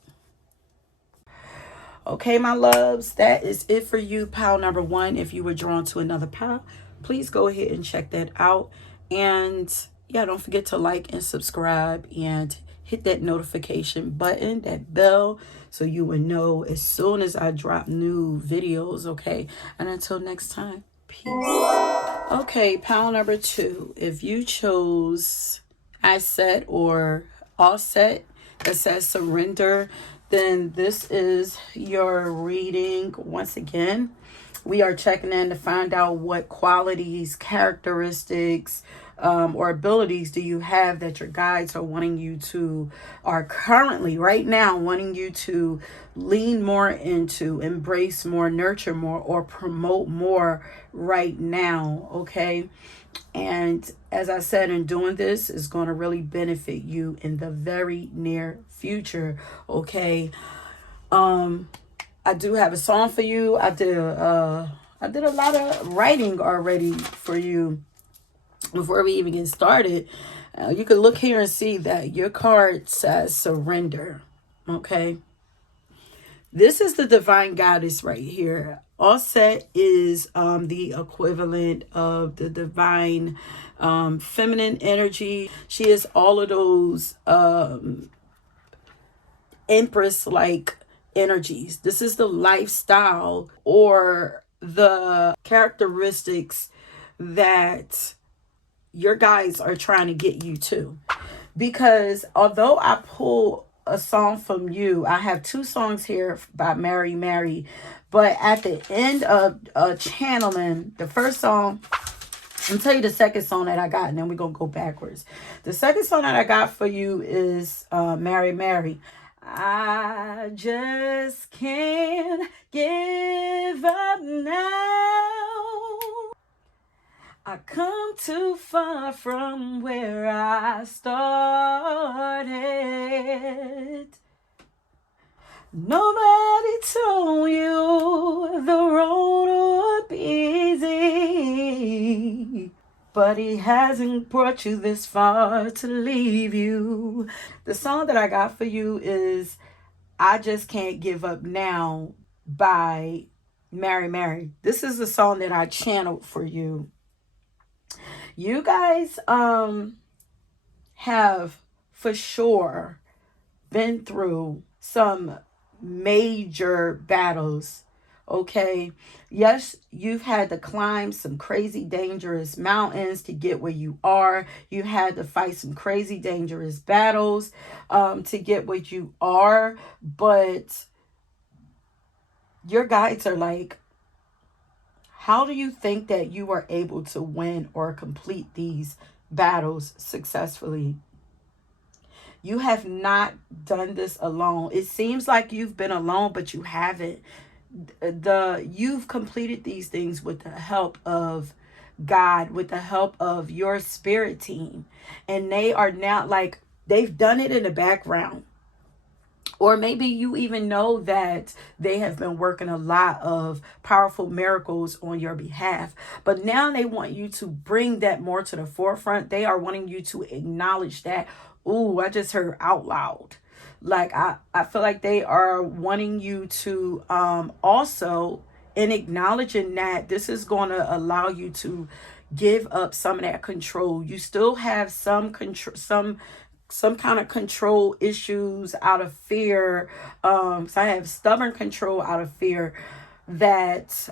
Okay, my loves, that is it for you, pile number one. If you were drawn to another pile, please go ahead and check that out. And yeah, don't forget to like and subscribe and hit that notification button, that bell, so you will know as soon as I drop new videos. Okay, and until next time, peace. Okay, pile number two. If you chose I set or offset that says surrender, then this is your reading. Once again, we are checking in to find out what qualities, characteristics, or abilities do you have that your guides are wanting you to, are currently right now wanting you to lean more into, embrace more, nurture more, or promote more right now. Okay. And as I said, in doing this is going to really benefit you in the very near future. Okay. I do have a song for you. I did a lot of writing already for you before we even get started. You can look here and see that your card says surrender. Okay. This is the divine goddess right here. Offset is the equivalent of the divine feminine energy. She is all of those empress like energies. This is the lifestyle or the characteristics that your guides are trying to get you to. Because although I pull a song from you, I have two songs here by Mary Mary, but at the end of channeling, the first song, I'll tell you the second song that I got, and then we're going to go backwards. The second song that I got for you is Mary Mary. I just can't give up now. I come too far from where I started. Nobody told you the road would be easy, but he hasn't brought you this far to leave you. The song that I got for you is I Just Can't Give Up Now by Mary Mary. This is the song that I channeled for you. You guys have for sure been through some major battles. Okay. Yes, you've had to climb some crazy dangerous mountains to get where you are. You had to fight some crazy dangerous battles to get where you are. But your guides are like, how do you think that you are able to win or complete these battles successfully? You have not done this alone. It seems like you've been alone, but you haven't. You've completed these things with the help of God, with the help of your spirit team. And they are now like, they've done it in the background. Or maybe you even know that they have been working a lot of powerful miracles on your behalf. But now they want you to bring that more to the forefront. They are wanting you to acknowledge that. Ooh, I just heard out loud. Like, I feel like they are wanting you to also, in acknowledging that this is going to allow you to give up some of that control. You still have some control, some kind of control issues out of fear. So I have stubborn control out of fear that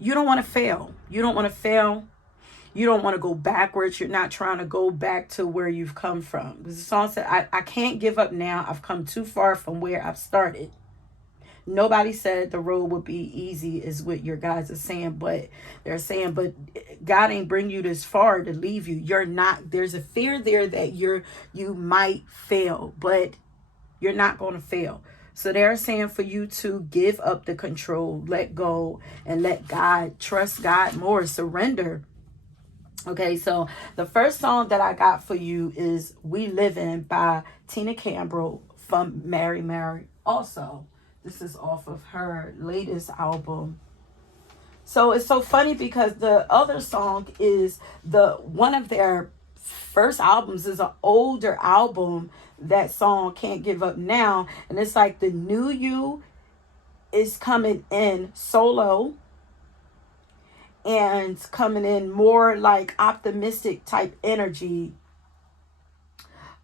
you don't want to fail. You don't want to fail. You don't want to go backwards. You're not trying to go back to where you've come from. The song said, I can't give up now. I've come too far from where I've started. Nobody said the road would be easy is what your guys are saying, but they're saying, but God ain't bring you this far to leave you. You're not, there's a fear there that you might fail, but you're not going to fail. So they're saying for you to give up the control, let go, and let God, trust God more, surrender. Okay, so the first song that I got for you is We Livin' by Tina Campbell from Mary Mary. Also, this is off of her latest album. So it's so funny because the other song is one of their first albums, is an older album. That song Can't Give Up Now, and it's like the new you is coming in solo and coming in more like optimistic type energy.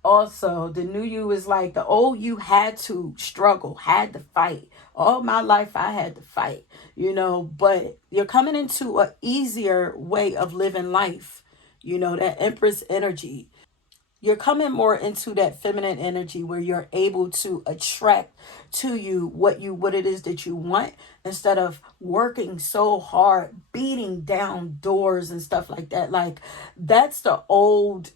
Also, the new you is like the old you had to struggle, had to fight. All my life I had to fight, but you're coming into a easier way of living life. That Empress energy. You're coming more into that feminine energy where you're able to attract to you what it is that you want, instead of working so hard, beating down doors and stuff like that. Like, that's the old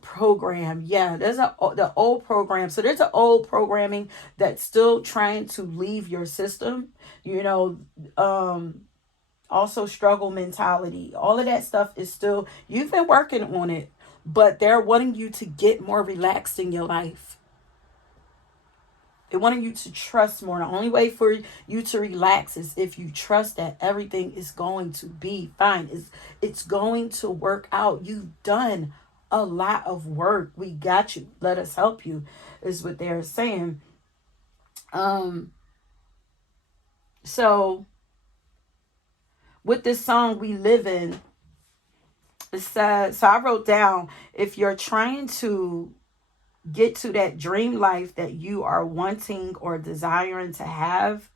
program. Yeah, the old program. So there's an old programming that's still trying to leave your system. you know Also, struggle mentality, all of that stuff is still, you've been working on it, but they're wanting you to get more relaxed in your life. They wanting you to trust more. The only way for you to relax is if you trust that everything is going to be fine. It's going to work out. You've done a lot of work. We got you. Let us help you, is what they're saying. So with this song We Live In, it says, so I wrote down, if you're trying to get to that dream life that you are wanting or desiring to have,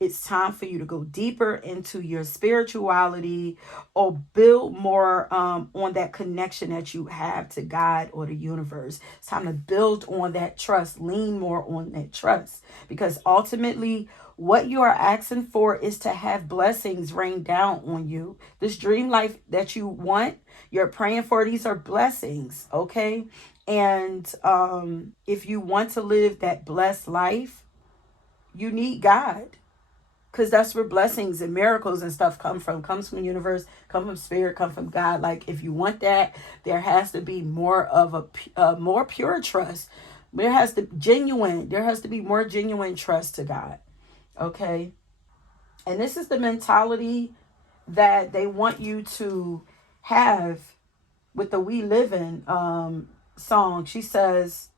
it's time for you to go deeper into your spirituality, or build more on that connection that you have to God or the universe. It's time to build on that trust, lean more on that trust, because ultimately what you are asking for is to have blessings rain down on you. This dream life that you want, you're praying for, these are blessings, okay? And if you want to live that blessed life, you need God, because that's where blessings and miracles and stuff comes from the universe, come from spirit, come from God. Like, if you want that, there has to be more of a more pure trust. There has to be more genuine trust to God. Okay. And this is the mentality that they want you to have with the We Live In song. She says,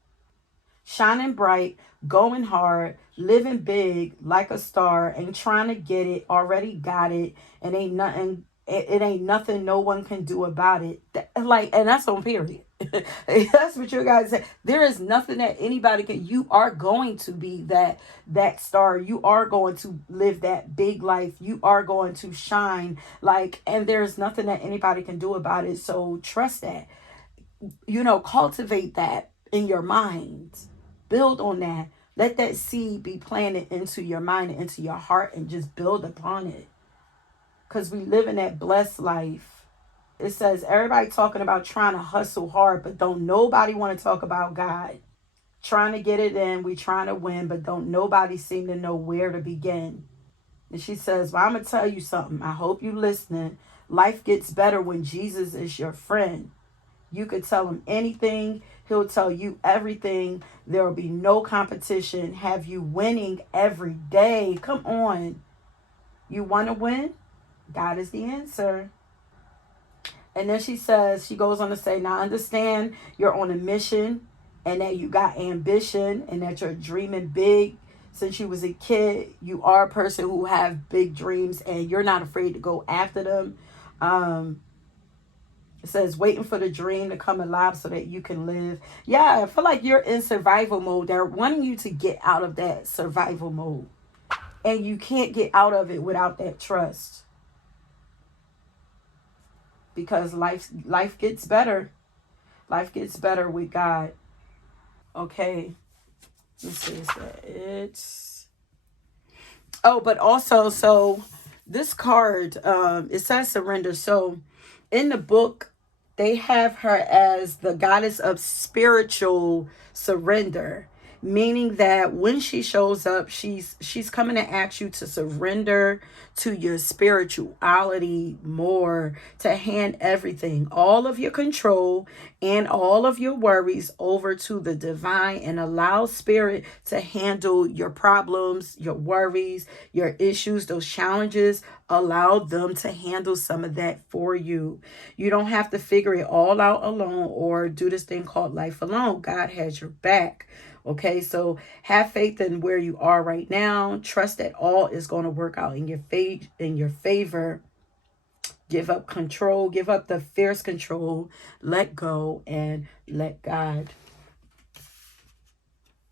shining bright, going hard, living big like a star, ain't trying to get it, already got it, and ain't nothing. It ain't nothing no one can do about it. And that's on period. That's what you guys say. There is nothing that anybody can. You are going to be that star. You are going to live that big life. You are going to shine. And there's nothing that anybody can do about it. So trust that. Cultivate that in your mind. Build on that. Let that seed be planted into your mind and into your heart, and just build upon it. Because we live in that blessed life. It says everybody talking about trying to hustle hard, but don't nobody want to talk about God. Trying to get it in, we trying to win, but don't nobody seem to know where to begin. And she says, well, I'm going to tell you something. I hope you listening. Life gets better when Jesus is your friend. You could tell him anything. He'll tell you everything. There will be no competition. Have you winning every day. Come on. You want to win? God is the answer. And then she goes on to say, now understand you're on a mission, and that you got ambition, and that you're dreaming big. Since you was a kid, you are a person who have big dreams, and you're not afraid to go after them. It says waiting for the dream to come alive so that you can live. Yeah, I feel like you're in survival mode. They're wanting you to get out of that survival mode. And you can't get out of it without that trust. Because life gets better. Life gets better with God. Okay. Let's see. But also, so this card, it says surrender. So in the book, they have her as the goddess of spiritual surrender, meaning that when she shows up, she's coming to ask you to surrender to your spirituality more, to hand everything, all of your control and all of your worries over to the divine, and allow spirit to handle your problems, your worries, your issues, those challenges. Allow them to handle some of that for you. You don't have to figure it all out alone or do this thing called life alone. God has your back. Okay, so have faith in where you are right now. Trust that all is going to work out in your favor. Give up control, give up the fierce control, let go and let God.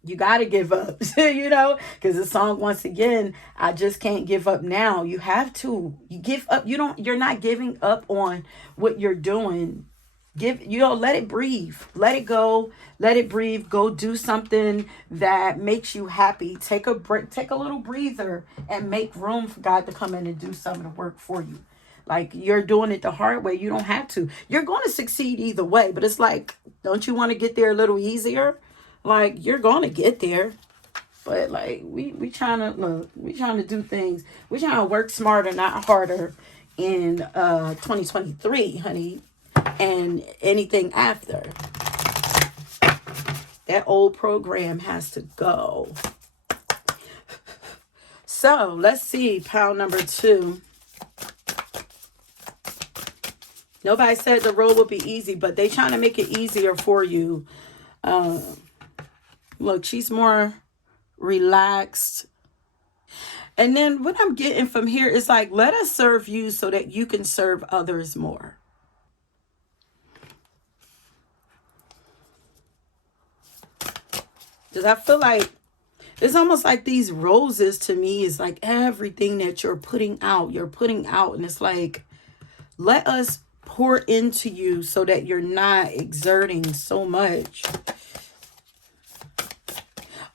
You got to give up, because the song, once again, I just can't give up now. You have to. You give up. You're not giving up on what you're doing. Let it breathe. Let it go. Let it breathe. Go do something that makes you happy. Take a break. Take a little breather and make room for God to come in and do some of the work for you. Like, you're doing it the hard way. You don't have to. You're going to succeed either way. But it's like, don't you want to get there a little easier? Like, you're going to get there. But like, we trying to look. We trying to do things. We trying to work smarter, not harder in 2023, honey. And anything after. That old program has to go. So let's see, pile number 2. Nobody said the road would be easy, but they trying to make it easier for you. Look, she's more relaxed. And then what I'm getting from here is like, let us serve you so that you can serve others more. Because I feel like it's almost like these roses to me is like everything that you're putting out. And it's like, let us pour into you so that you're not exerting so much.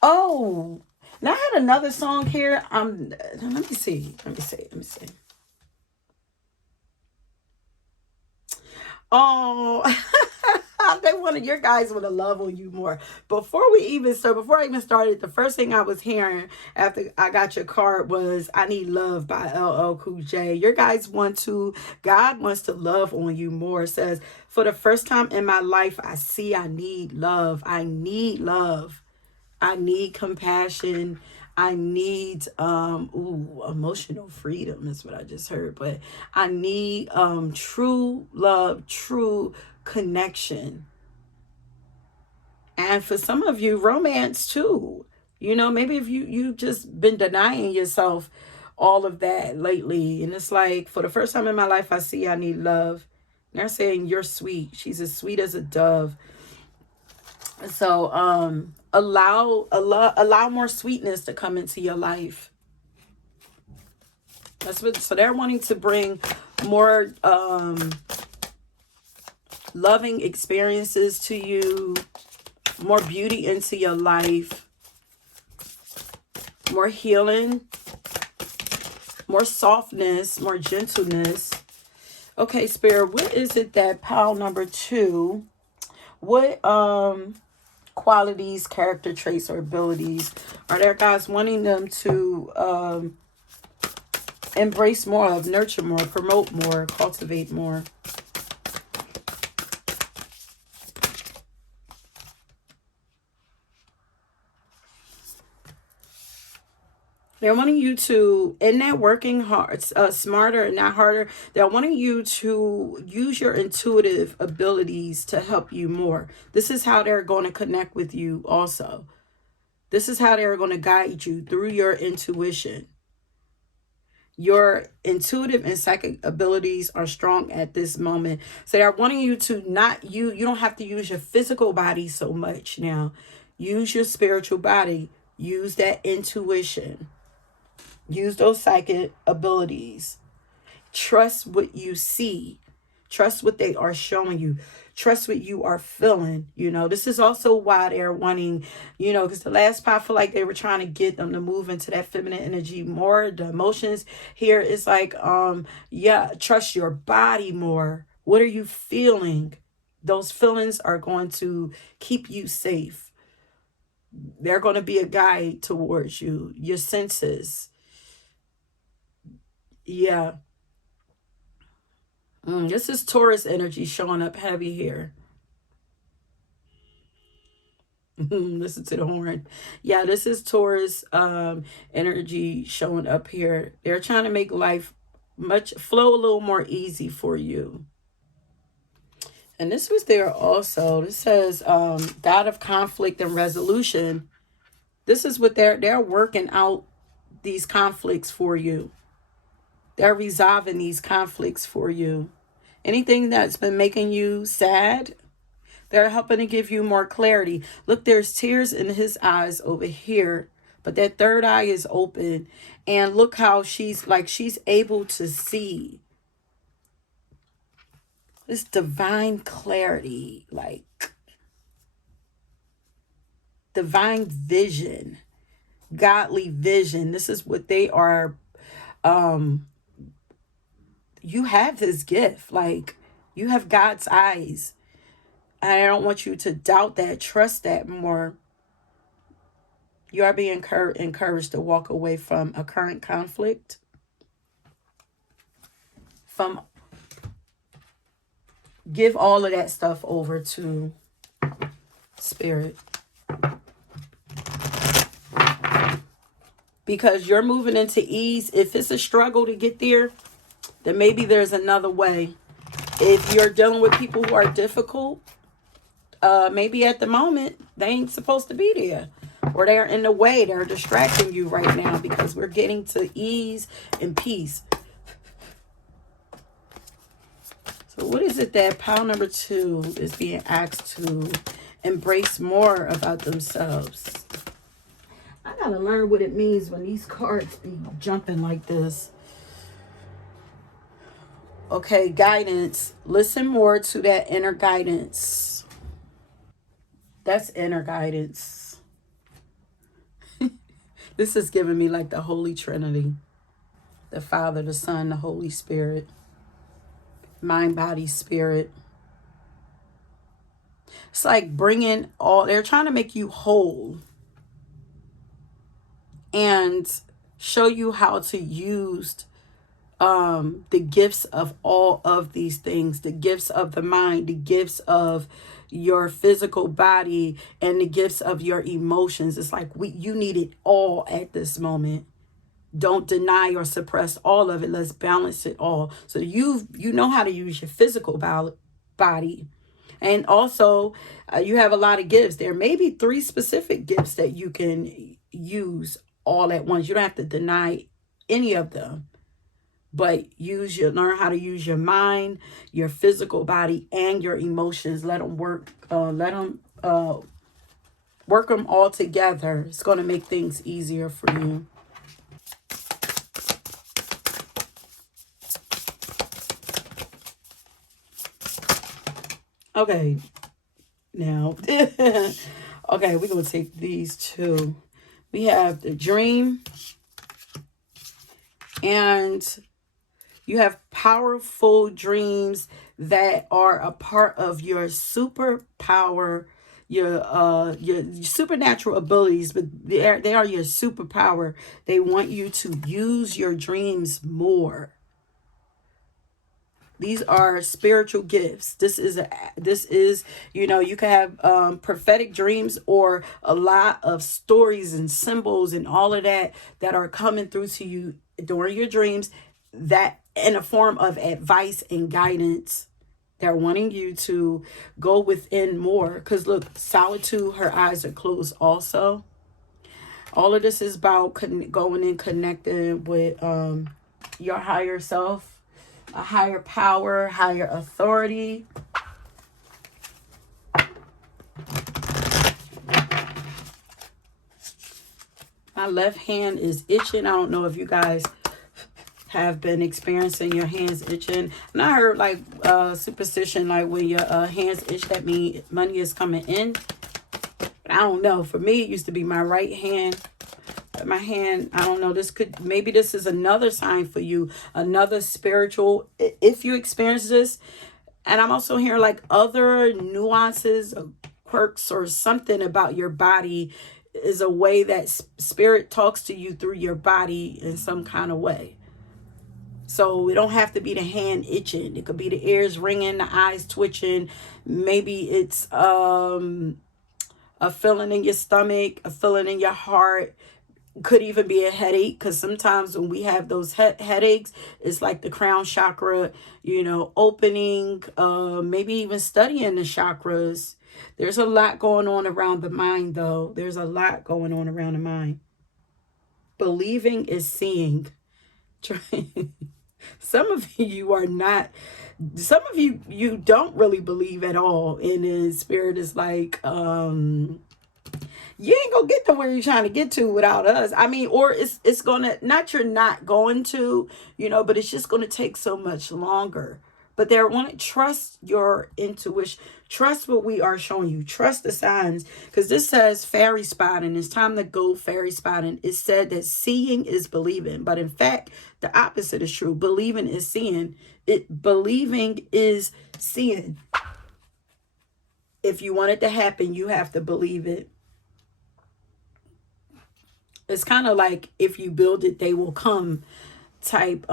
Oh, now I had another song here. Let me see. Oh, they wanted, your guys want to love on you more. Before I even started, the first thing I was hearing after I got your card was "I Need Love" by LL Cool J. Your guys God wants to love on you more. It says, for the first time in my life, I need love. I need love. I need compassion. I need emotional freedom is what I just heard. But I need true love, true connection. And for some of you, romance too. Maybe if you've just been denying yourself all of that lately. And it's like, for the first time in my life, I need love. And they're saying you're sweet. She's as sweet as a dove. So allow more sweetness to come into your life. So they're wanting to bring more loving experiences to you, more beauty into your life, more healing, more softness, more gentleness. Okay, Spirit, what is it that pile number 2? What qualities, character traits, or abilities are there, guys, wanting them to embrace more of, nurture more, promote more, cultivate more? They're wanting you to, in that working hard, smarter and not harder, they're wanting you to use your intuitive abilities to help you more. This is how they're going to connect with you also. This is how they're going to guide you through your intuition. Your intuitive and psychic abilities are strong at this moment. So they're wanting you to you don't have to use your physical body so much now. Use your spiritual body. Use that intuition. Use those psychic abilities. Trust what you see. Trust what they are showing you. Trust what you are feeling. This is also why they're wanting, because the last part, I feel like they were trying to get them to move into that feminine energy more. The emotions here is like, trust your body more. What are you feeling? Those feelings are going to keep you safe. They're going to be a guide towards you. Your senses. Yeah. This is Taurus energy showing up heavy here. Listen to the horn. Yeah, this is Taurus energy showing up here. They're trying to make life flow a little more easy for you. And this was there also. This says God of conflict and resolution. This is what they're working out these conflicts for you. They're resolving these conflicts for you. Anything that's been making you sad, they're helping to give you more clarity. Look, there's tears in his eyes over here, but that third eye is open. And look how she's able to see. This divine clarity, like divine vision, godly vision. This is what they are. You have this gift. Like, you have God's eyes. I don't want you to doubt that. Trust that more. You are being encouraged to walk away from a current conflict. Give all of that stuff over to Spirit. Because you're moving into ease. If it's a struggle to get there, then maybe there's another way. If you're dealing with people who are difficult, maybe at the moment they ain't supposed to be there, or they're in the way, they're distracting you right now, because we're getting to ease and peace. So what is it that pile number 2 is being asked to embrace more about themselves? I gotta learn what it means when these cards be jumping like this. Okay, guidance. Listen more to that inner guidance. That's inner guidance. This is giving me like the Holy Trinity. The Father, the Son, the Holy Spirit. Mind, body, spirit. It's like bringing all, they're trying to make you whole. And show you how to use the gifts of all of these things, the gifts of the mind, the gifts of your physical body, and the gifts of your emotions. It's like you need it all at this moment. Don't deny or suppress all of it. Let's balance it all. So you know how to use your physical body. And also, you have a lot of gifts. There may be 3 specific gifts that you can use all at once. You don't have to deny any of them. But learn how to use your mind, your physical body, and your emotions. Let them work. Work them all together. It's going to make things easier for you. Okay, now, okay, we're going to take these 2. We have the dream, and you have powerful dreams that are a part of your superpower, your supernatural abilities, but they are your superpower. They want you to use your dreams more. These are spiritual gifts. This is, you can have prophetic dreams, or a lot of stories and symbols and all of that are coming through to you during your dreams, that in a form of advice and guidance. They're wanting you to go within more. Because look, solitude, her eyes are closed also. All of this is about going and connecting with your higher self, a higher power, higher authority. My left hand is itching. I don't know if you guys have been experiencing your hands itching. And I heard like superstition, like when your hands itch, that means money is coming in. But I don't know. For me, it used to be my right hand. My hand, I don't know, maybe this is another sign for you, another spiritual, if you experience this. And I'm also hearing like other nuances or quirks or something about your body is a way that spirit talks to you through your body in some kind of way. So it don't have to be the hand itching. It could be the ears ringing, the eyes twitching. Maybe it's a feeling in your stomach, a feeling in your heart, Could even be a headache, because sometimes when we have those headaches, it's like the crown chakra, opening, maybe even studying the chakras. There's a lot going on around the mind, though. There's a lot going on around the mind. Believing is seeing. Some of you are not, some of you don't really believe at all. And the spirit is like, you ain't gonna get to where you're trying to get to without us. I mean, or it's gonna, not you're not going to, but it's just gonna take so much longer. But they want to trust your intuition. Trust what we are showing you. Trust the signs. Because this says fairy spotting. It's time to go fairy spotting. It said that seeing is believing. But in fact, the opposite is true. Believing is seeing. Believing is seeing. If you want it to happen, you have to believe it. It's kind of like if you build it, they will come type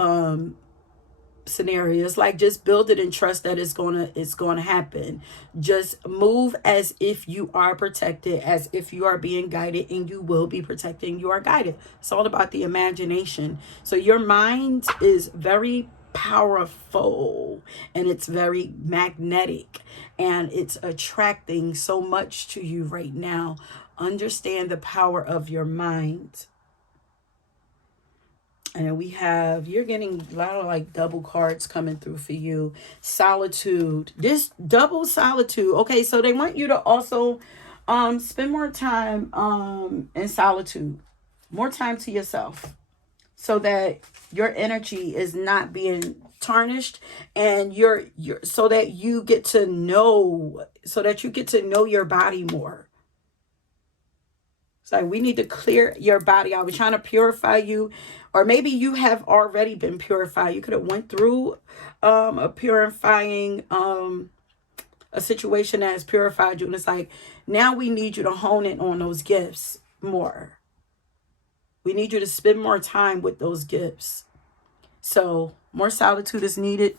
scenario. It's like just build it and trust that it's gonna happen. Just move as if you are protected, as if you are being guided, and you will be protected and you are guided. It's all about the imagination. So your mind is very powerful, and it's very magnetic, and it's attracting so much to you right now. Understand the power of your mind. And we have, you're getting a lot of like double cards coming through for you. Solitude. This double solitude. Okay, so they want you to also spend more time in solitude. More time to yourself. So that your energy is not being tarnished, and you're so that you get to know your body more. It's like we need to clear your body out. We're trying to purify you, or maybe you have already been purified. You could have went through a purifying a situation that has purified you, and it's like now we need you to hone in on those gifts more. We need you to spend more time with those gifts. So more solitude is needed.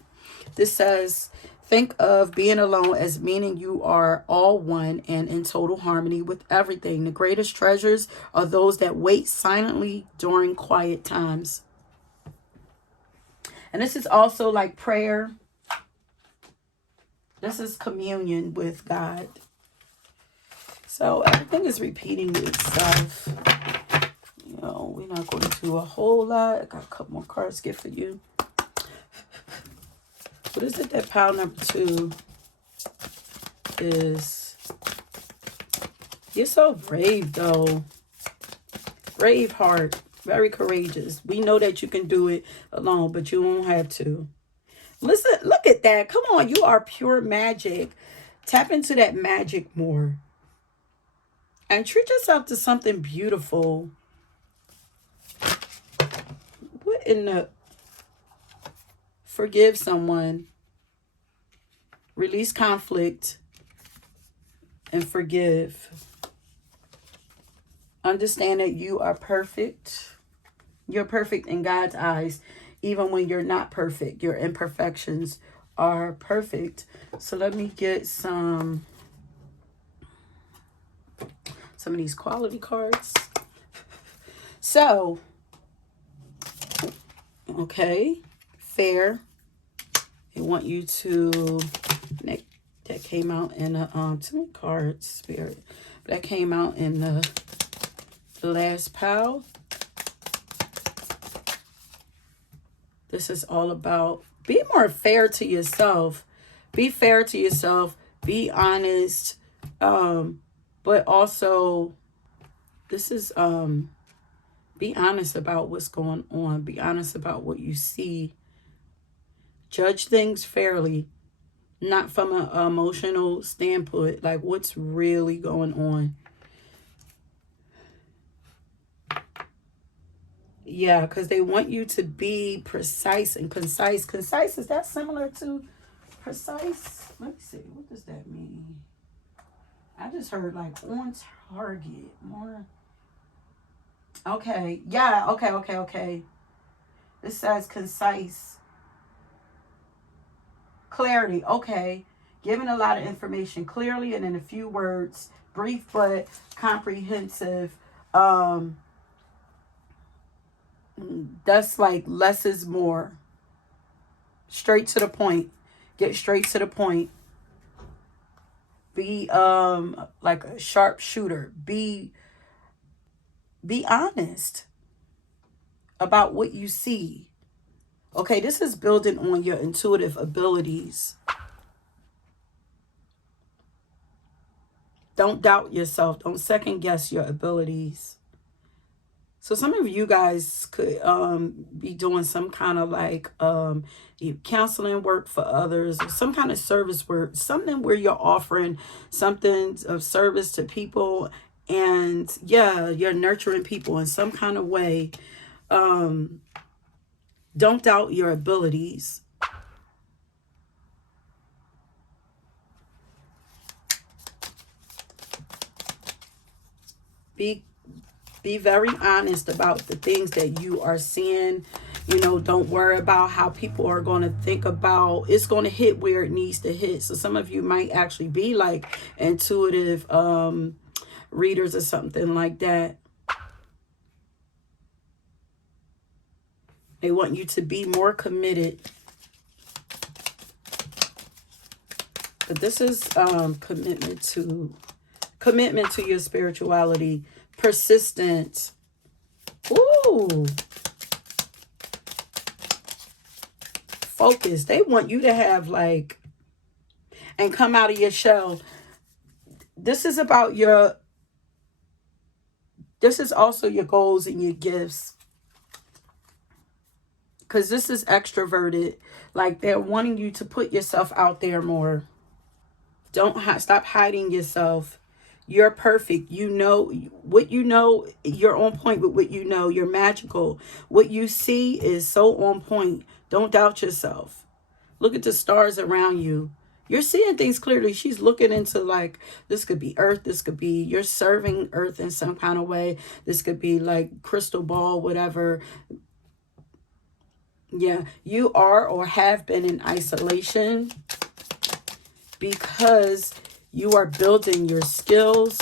This says, think of being alone as meaning you are all one and in total harmony with everything. The greatest treasures are those that wait silently during quiet times. And this is also like prayer. This is communion with God. So everything is repeating itself. We're not going to do a whole lot. I got a couple more cards to get for you. What is it that pile number 2 is? You're so brave, though. Brave heart. Very courageous. We know that you can do it alone, but you won't have to. Listen, look at that. Come on, you are pure magic. Tap into that magic more. And treat yourself to something beautiful. What in the... Forgive someone. Release conflict. And forgive. Understand that you are perfect. You're perfect in God's eyes. Even when you're not perfect. Your imperfections are perfect. So let me get some of these quality cards. So, okay, fair. They want you to, that came out in a, too many cards, spirit. That came out in the last pile. This is all about, be more fair to yourself. Be fair to yourself. Be honest. But also, this is, be honest about what's going on. Be honest about what you see. Judge things fairly, not from an emotional standpoint, like what's really going on. Yeah, because they want you to be precise and concise. Concise, is that similar to precise? Let me see. What does that mean? I just heard like on target. More. Okay. Yeah. Okay. This says concise. Clarity. Okay. Giving a lot of information clearly and in a few words. Brief but comprehensive. That's like less is more. Straight to the point. Get straight to the point. Be like a sharpshooter. Be honest about what you see. Okay, this is building on your intuitive abilities. Don't doubt yourself. Don't second guess your abilities. So some of you guys could be doing some kind of like counseling work for others, or some kind of service work, something where you're offering something of service to people, and yeah, you're nurturing people in some kind of way. Don't doubt your abilities. Be very honest about the things that you are seeing. You know, don't worry about how people are going to think about. It's going to hit where it needs to hit. So some of you might actually be like intuitive readers or something like that. They want you to be more committed. But this is commitment to your spirituality. Persistent. Ooh. Focus. They want you to have like, and come out of your shell. This is about this is also your goals and your gifts. Because this is extroverted. Like they're wanting you to put yourself out there more. Don't stop hiding yourself. You're perfect. You know what you know. You're on point with what you know. You're magical. What you see is so on point. Don't doubt yourself. Look at the stars around you. You're seeing things clearly. She's looking into like, this could be Earth. This could be, you're serving Earth in some kind of way. This could be like crystal ball, whatever. Yeah, you are or have been in isolation because you are building your skills.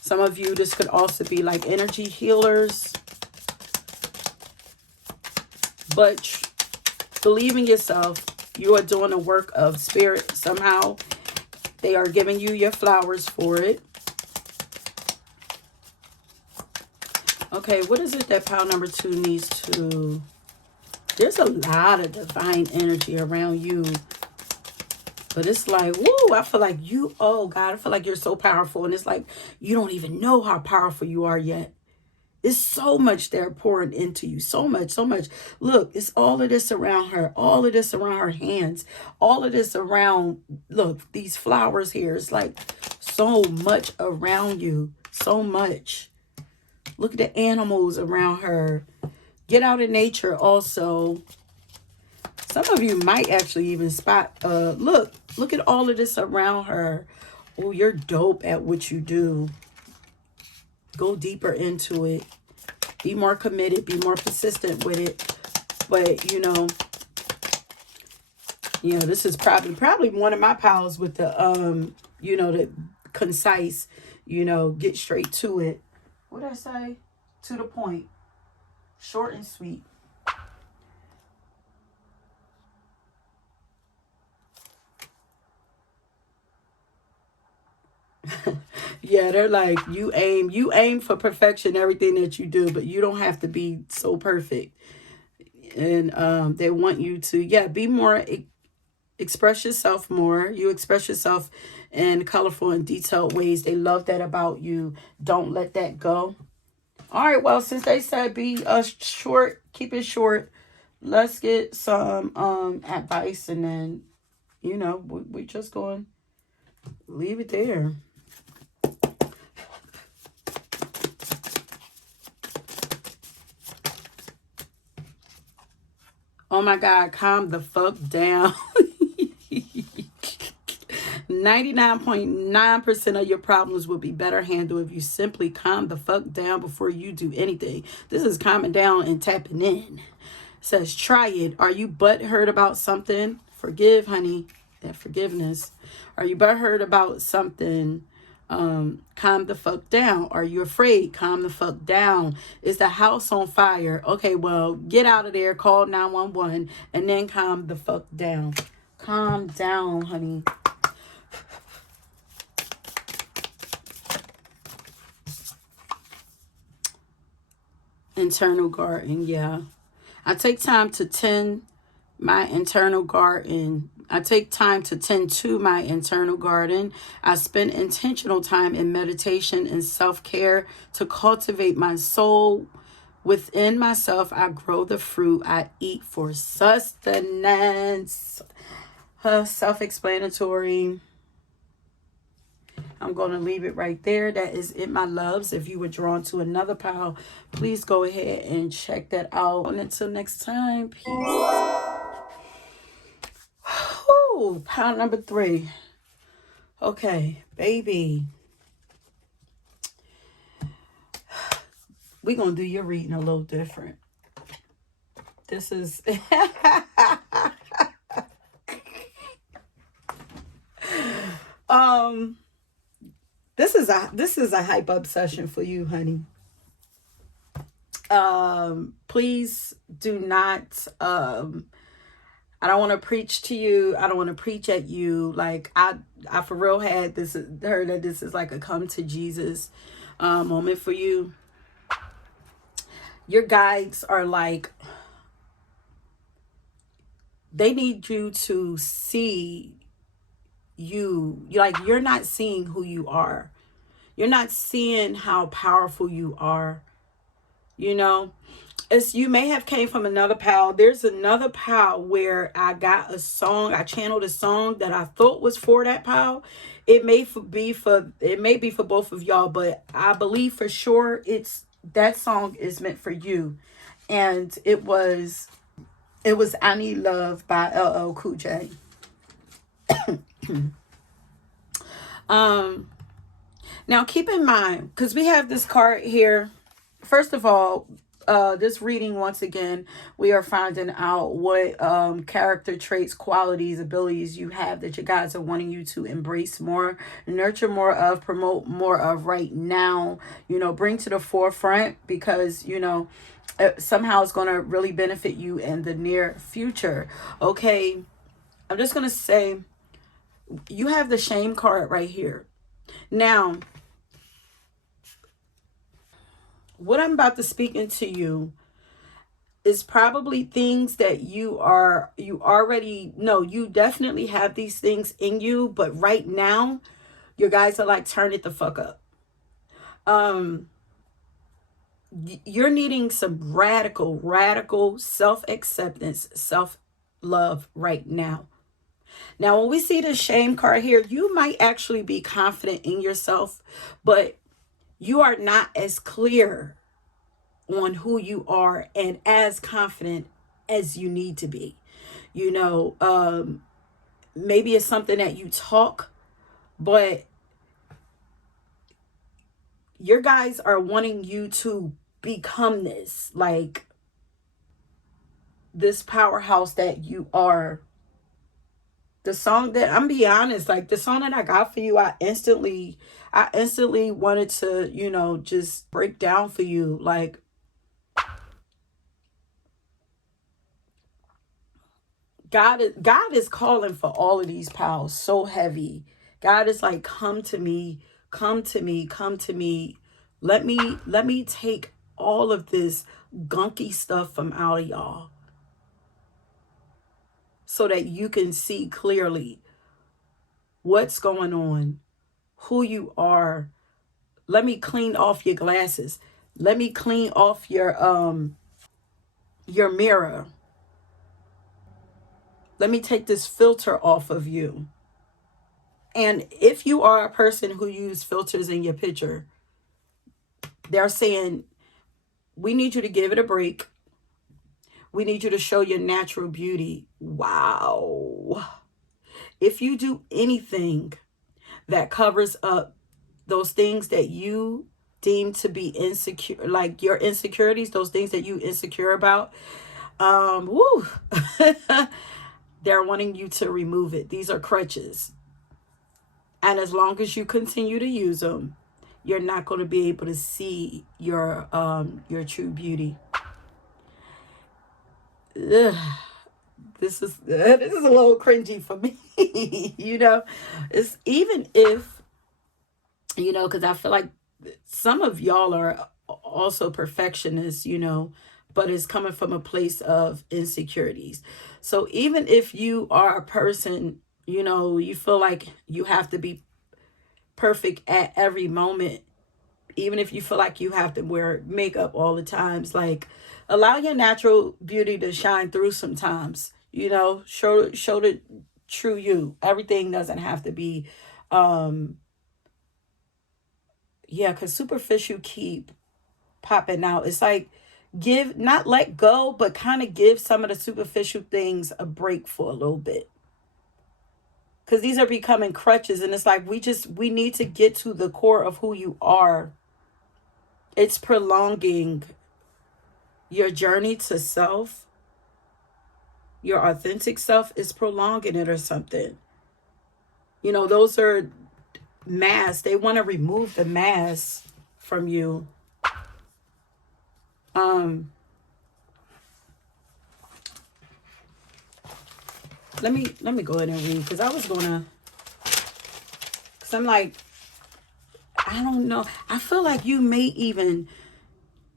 Some of you, this could also be like energy healers. But believe in yourself. You are doing a work of spirit somehow. They are giving you your flowers for it. Okay, what is it that pile number 2 needs to... There's a lot of divine energy around you. But it's like, woo, I feel like you, oh God, I feel like you're so powerful. And it's like, you don't even know how powerful you are yet. It's so much they're pouring into you. So much, so much. Look, it's all of this around her. All of this around her hands. All of this around, look, these flowers here. It's like so much around you. So much. Look at the animals around her. Get out in nature also. Some of you might actually even spot, look at all of this around her. Oh, you're dope at what you do. Go deeper into it. Be more committed. Be more persistent with it. But, you know, this is probably one of my pals with the, the concise, get straight to it. What did I say? To the point. Short and sweet. Yeah, they're like, you aim for perfection, everything that you do, but you don't have to be so perfect. And they want you to, be more, express yourself more. You express yourself in colorful and detailed ways. They love that about you. Don't let that go. All right, well, since they said be short, keep it short, let's get some advice, and then, we're just going to leave it there. Oh my God, calm the fuck down. 99.9% of your problems will be better handled if you simply calm the fuck down before you do anything. This is calming down and tapping in. It says, try it. Are you butthurt about something? Forgive, honey. That forgiveness. Are you butthurt about something? Calm the fuck down. Are you afraid? Calm the fuck down. Is the house on fire? Okay, well, get out of there, call 911, and then calm the fuck down. Calm down, honey. Internal garden, yeah. I take time to tend my internal garden. I take time to tend to my internal garden. I spend intentional time in meditation and self-care to cultivate my soul. Within myself, I grow the fruit I eat for sustenance. Self-explanatory. I'm going to leave it right there. That is it, my loves. If you were drawn to another pile, please go ahead and check that out. And until next time, peace. Whew, pile number 3. Okay, baby. We're going to do your reading a little different. This is... This is a hype obsession for you, honey. Please do not, I don't want to preach to you. I don't want to preach at you. Like I for real heard that this is like a come to Jesus moment for you. Your guides are like, they need you to see you. Like, you're not seeing who you are. You're not seeing how powerful you are. You know, you may have came from another pal. There's another pal where I got a song. I channeled a song that I thought was for that pal. It may be for both of y'all, but I believe for sure that song is meant for you. And it was I Need Love by LL Cool J. Now keep in mind, because we have this card here. First of all, this reading, once again, we are finding out what character traits, qualities, abilities you have that your guides are wanting you to embrace more, nurture more of, promote more of right now, bring to the forefront, because, somehow it's going to really benefit you in the near future. Okay, I'm just going to say, you have the shame card right here. Now, what I'm about to speak into you is probably things that you already know. You definitely have these things in you, but right now, your guys are like, turn it the fuck up. You're needing some radical self-acceptance, self-love right now. Now, when we see the shame card here, you might actually be confident in yourself, but you are not as clear on who you are and as confident as you need to be. Maybe it's something that you talk, but your guys are wanting you to become this powerhouse that you are. The song that, I'm be honest, like the song that I got for you, I instantly wanted to, just break down for you. Like, God is calling for all of these pals so heavy. God is like, come to me. Let me take all of this gunky stuff from out of y'all, so that you can see clearly what's going on, who you are. Let me clean off your glasses. Let me clean off your mirror. Let me take this filter off of you. And if you are a person who uses filters in your picture, they're saying, we need you to give it a break. We need you to show your natural beauty. Wow. If you do anything that covers up those things that you deem to be insecure, like your insecurities, those things that you insecure about, they're wanting you to remove it. These are crutches. And as long as you continue to use them, you're not going to be able to see your true beauty. Ugh. This is a little cringy for me. It's even if, because I feel like some of y'all are also perfectionists, but it's coming from a place of insecurities. So even if you are a person, you feel like you have to be perfect at every moment, even if you feel like you have to wear makeup all the times, like allow your natural beauty to shine through sometimes. Show the true you. Everything doesn't have to be, yeah, because superficial keep popping out. It's like give, not let go, but kind of give some of the superficial things a break for a little bit. Because these are becoming crutches, and it's like we need to get to the core of who you are. It's prolonging your journey to self, your authentic self is prolonging it or something. Those are masks. They want to remove the mask from you. Let me go ahead and read, because I'm like, I don't know. I feel like you may even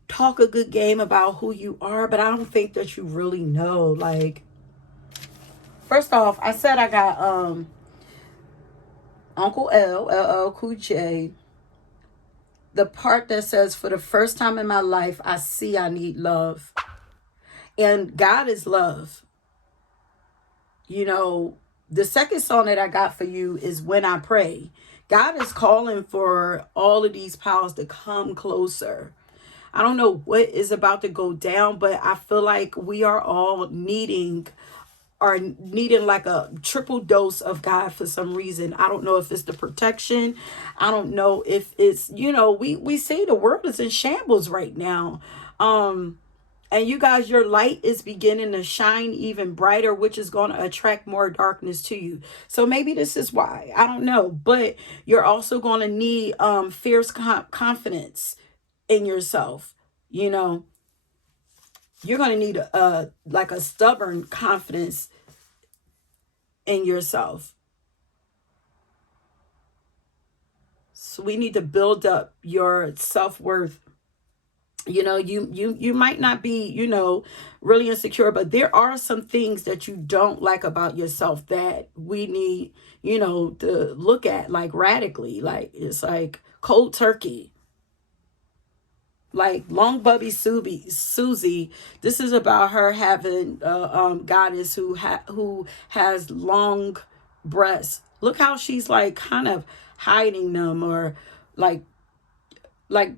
talk a good game about who you are, but I don't think that you really know. Like, first off, I said I got Uncle LL Cool J. The part that says, for the first time in my life, I see I need love. And God is love. The second song that I got for you is When I Pray. God is calling for all of these powers to come closer. I don't know what is about to go down, but I feel like we are all needing like a triple dose of God for some reason. I don't know if it's the protection. I don't know if it's, we say the world is in shambles right now. And you guys, your light is beginning to shine even brighter, which is going to attract more darkness to you. So maybe this is why. I don't know. But you're also going to need fierce confidence in yourself. You're going to need like a stubborn confidence in yourself. So we need to build up your self-worth. You might not be, really insecure, but there are some things that you don't like about yourself that we need, to look at like radically. Like, it's like cold turkey. Like Long Bubby Susie, this is about her having goddess who has long breasts. Look how she's like kind of hiding them, or like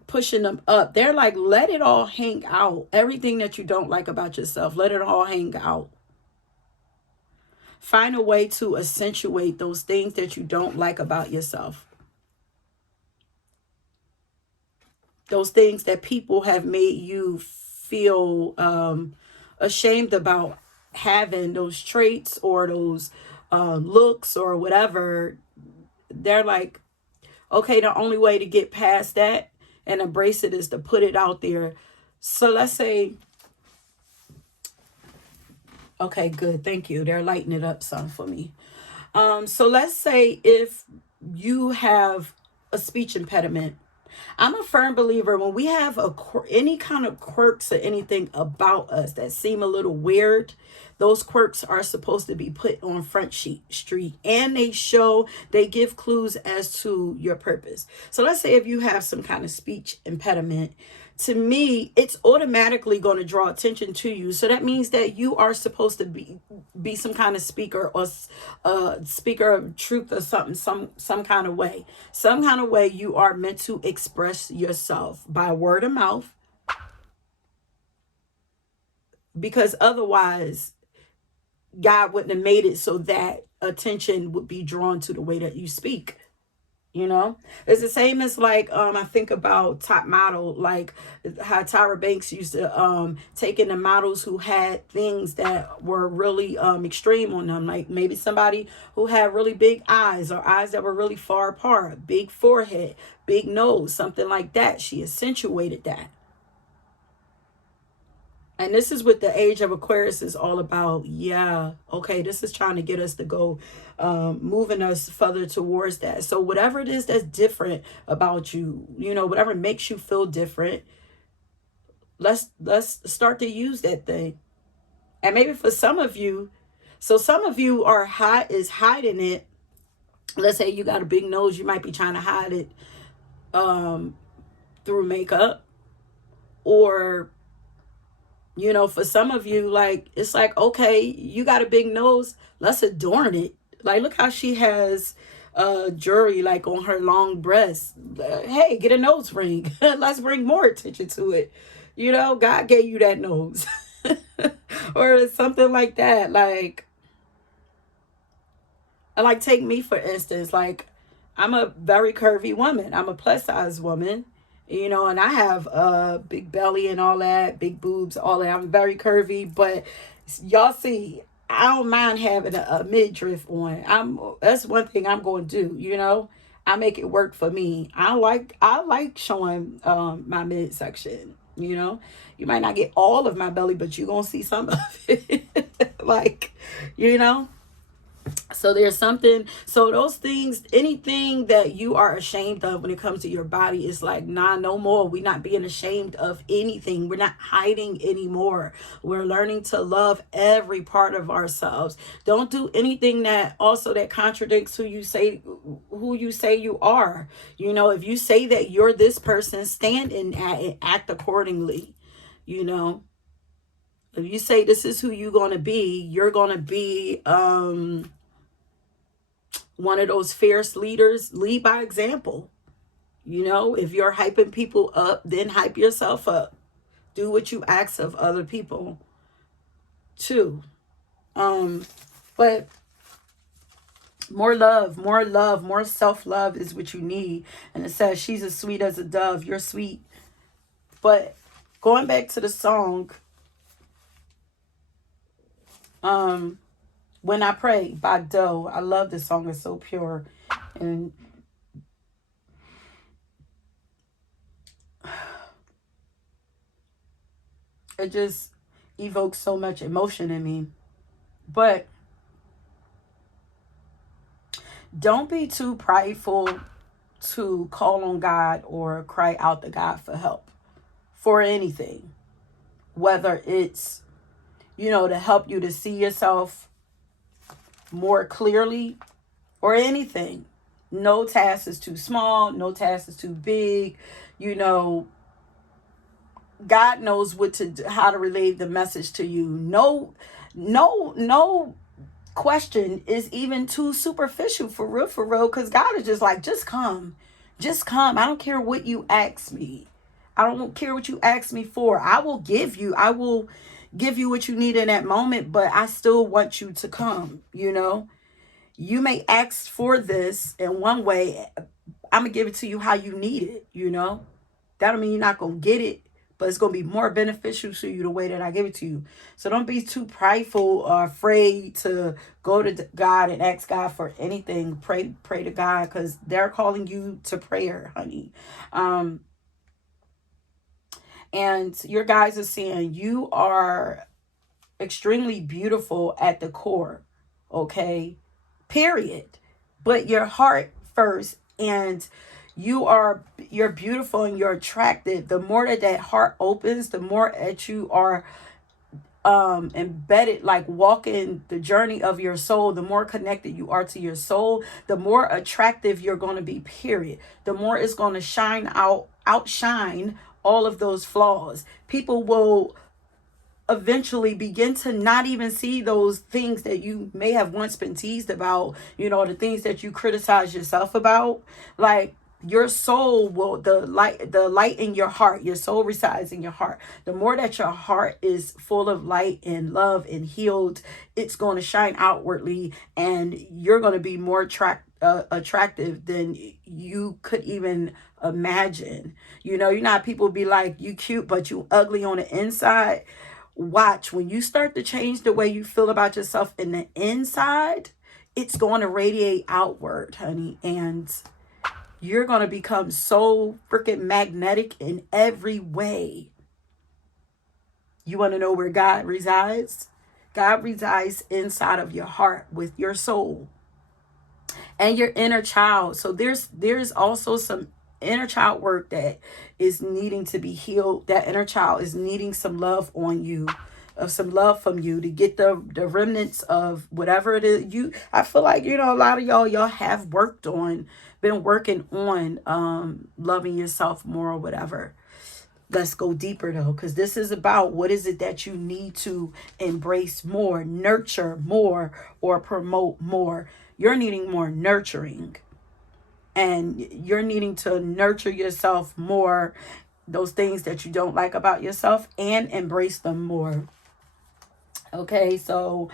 pushing them up. They're like, let it all hang out. Everything that you don't like about yourself, let it all hang out. Find a way to accentuate those things that you don't like about yourself. Those things that people have made you feel ashamed about having, those traits or those looks or whatever. They're like, okay, the only way to get past that and embrace it is to put it out there. So let's say, okay, good, thank you. They're lighting it up some for me. So let's say if you have a speech impediment. I'm a firm believer when we have any kind of quirks or anything about us that seem a little weird, those quirks are supposed to be put on Front Street, and they give clues as to your purpose. So let's say if you have some kind of speech impediment, to me, it's automatically going to draw attention to you. So that means that you are supposed to be some kind of speaker, or speaker of truth, or something, some kind of way. Some kind of way you are meant to express yourself by word of mouth. Because otherwise, God wouldn't have made it so that attention would be drawn to the way that you speak. You know, it's the same as like I think about Top Model, like how Tyra Banks used to take in the models who had things that were really extreme on them, like maybe somebody who had really big eyes or eyes that were really far apart, big forehead, big nose, something like that. She accentuated that. And this is what the age of Aquarius is all about. Yeah. Okay. This is trying to get us to go, moving us further towards that. So whatever it is that's different about you, you know, whatever makes you feel different, let's start to use that thing. And maybe for some of you, so some of you are hiding it. Let's say you got a big nose, you might be trying to hide it through makeup, or you know, for some of you, like, it's like, okay, you got a big nose, let's adorn it. Like, look how she has jewelry, like, on her long breasts. Hey, get a nose ring. Let's bring more attention to it. You know, God gave you that nose. Or something like that. Like, take me, for instance. Like, I'm a very curvy woman. I'm a plus size woman. You know, and I have a big belly and all that, big boobs, all that. I'm very curvy, but y'all see, I don't mind having a midriff on. That's one thing I'm going to do. You know, I make it work for me. I like showing my midsection. You know, you might not get all of my belly, but you're gonna see some of it. Like, you know. So there's something, so those things, anything that you are ashamed of when it comes to your body, is like, nah, no more. We're not being ashamed of anything. We're not hiding anymore. We're learning to love every part of ourselves. Don't do anything that contradicts who you say you are. You know, if you say that you're this person, stand in that and act accordingly. You know, if you say this is who you're going to be, you're going to be one of those fierce leaders. Lead by example. You know, if you're hyping people up, then hype yourself up. Do what you ask of other people too. But more love, more self-love is what you need. And it says, she's as sweet as a dove. You're sweet. But going back to the song, When I Pray by Doe. I love this song. It's so pure. And it just evokes so much emotion in me. But don't be too prideful to call on God or cry out to God for help for anything. Whether it's, you know, to help you to see yourself more clearly or anything. No task is too small. No task is too big. You know, God knows how to relay the message to you. No question is even too superficial, for real, because God is just like, just come. I don't care what you ask me. I don't care what you ask me for. I will give you what you need in that moment, but I still want you to come. You know, you may ask for this in one way. I'm going to give it to you how you need it. You know, that don't mean you're not going to get it, but it's going to be more beneficial to you the way that I give it to you. So don't be too prideful or afraid to go to God and ask God for anything. Pray to God, because they're calling you to prayer, honey. And your guys are saying you are extremely beautiful at the core. Okay. Period. But your heart first, and you're beautiful and you're attractive. The more that heart opens, the more that you are embedded, like walking the journey of your soul, the more connected you are to your soul, the more attractive you're going to be, period. The more it's going to outshine all of those flaws. People will eventually begin to not even see those things that you may have once been teased about, you know, the things that you criticize yourself about. Like, your soul will, the light in your heart, your soul resides in your heart. The more that your heart is full of light and love and healed, it's going to shine outwardly, and you're going to be more attractive than you could even imagine. You know, you know how people be like, you cute but you ugly on the inside. Watch, when you start to change the way you feel about yourself in the inside, it's going to radiate outward, honey. And you're going to become so freaking magnetic in every way. You want to know where God resides? God resides inside of your heart with your soul and your inner child. So there's also some inner child work that is needing to be healed. That inner child is needing some love on you, of some love from you, to get the remnants of whatever it is. I feel like, you know, a lot of y'all have been working on loving yourself more or whatever. Let's go deeper though, because this is about what is it that you need to embrace more, nurture more, or promote more. You're needing more nurturing, and you're needing to nurture yourself more, those things that you don't like about yourself, and embrace them more. Okay, so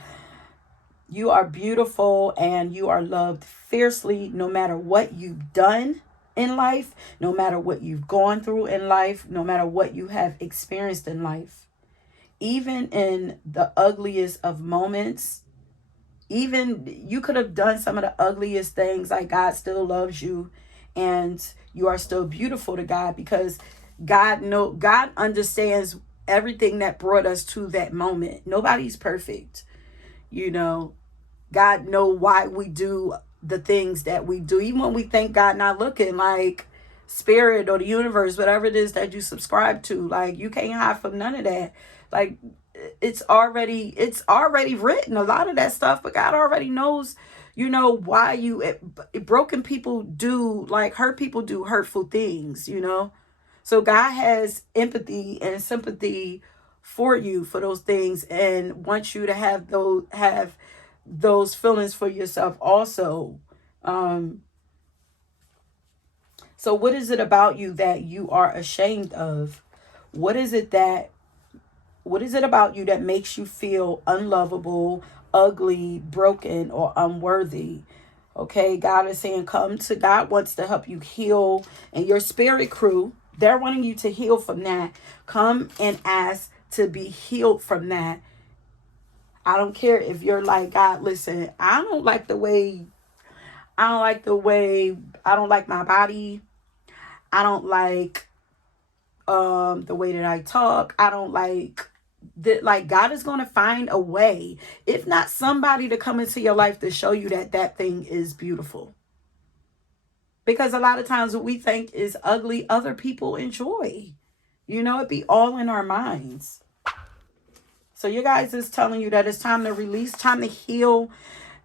you are beautiful and you are loved fiercely, no matter what you've done in life, no matter what you've gone through in life, no matter what you have experienced in life. Even in the ugliest of moments, even you could have done some of the ugliest things, like God still loves you, and you are still beautiful to God, because God understands everything that brought us to that moment. Nobody's perfect, you know. God know why we do the things that we do, even when we think God not looking, like spirit or the universe, whatever it is that you subscribe to. Like, you can't hide from none of that. Like, it's already written, a lot of that stuff, but God already knows, you know, why broken people do, like, hurt people do hurtful things, you know. So God has empathy and sympathy for you, for those things, and wants you to have those feelings for yourself also. So what is it about you that you are ashamed of? What is it about you that makes you feel unlovable, ugly, broken, or unworthy? Okay, God is saying, come to God wants to help you heal, and your spirit crew, they're wanting you to heal from that. Come and ask to be healed from that. I don't care if you're like, God, listen, I don't like the way I don't like my body. I don't like the way that I talk. I don't like that. Like, God is going to find a way, if not somebody to come into your life to show you that that thing is beautiful. Because a lot of times what we think is ugly, other people enjoy. You know, it be all in our minds. So you guys is telling you that it's time to release, time to heal,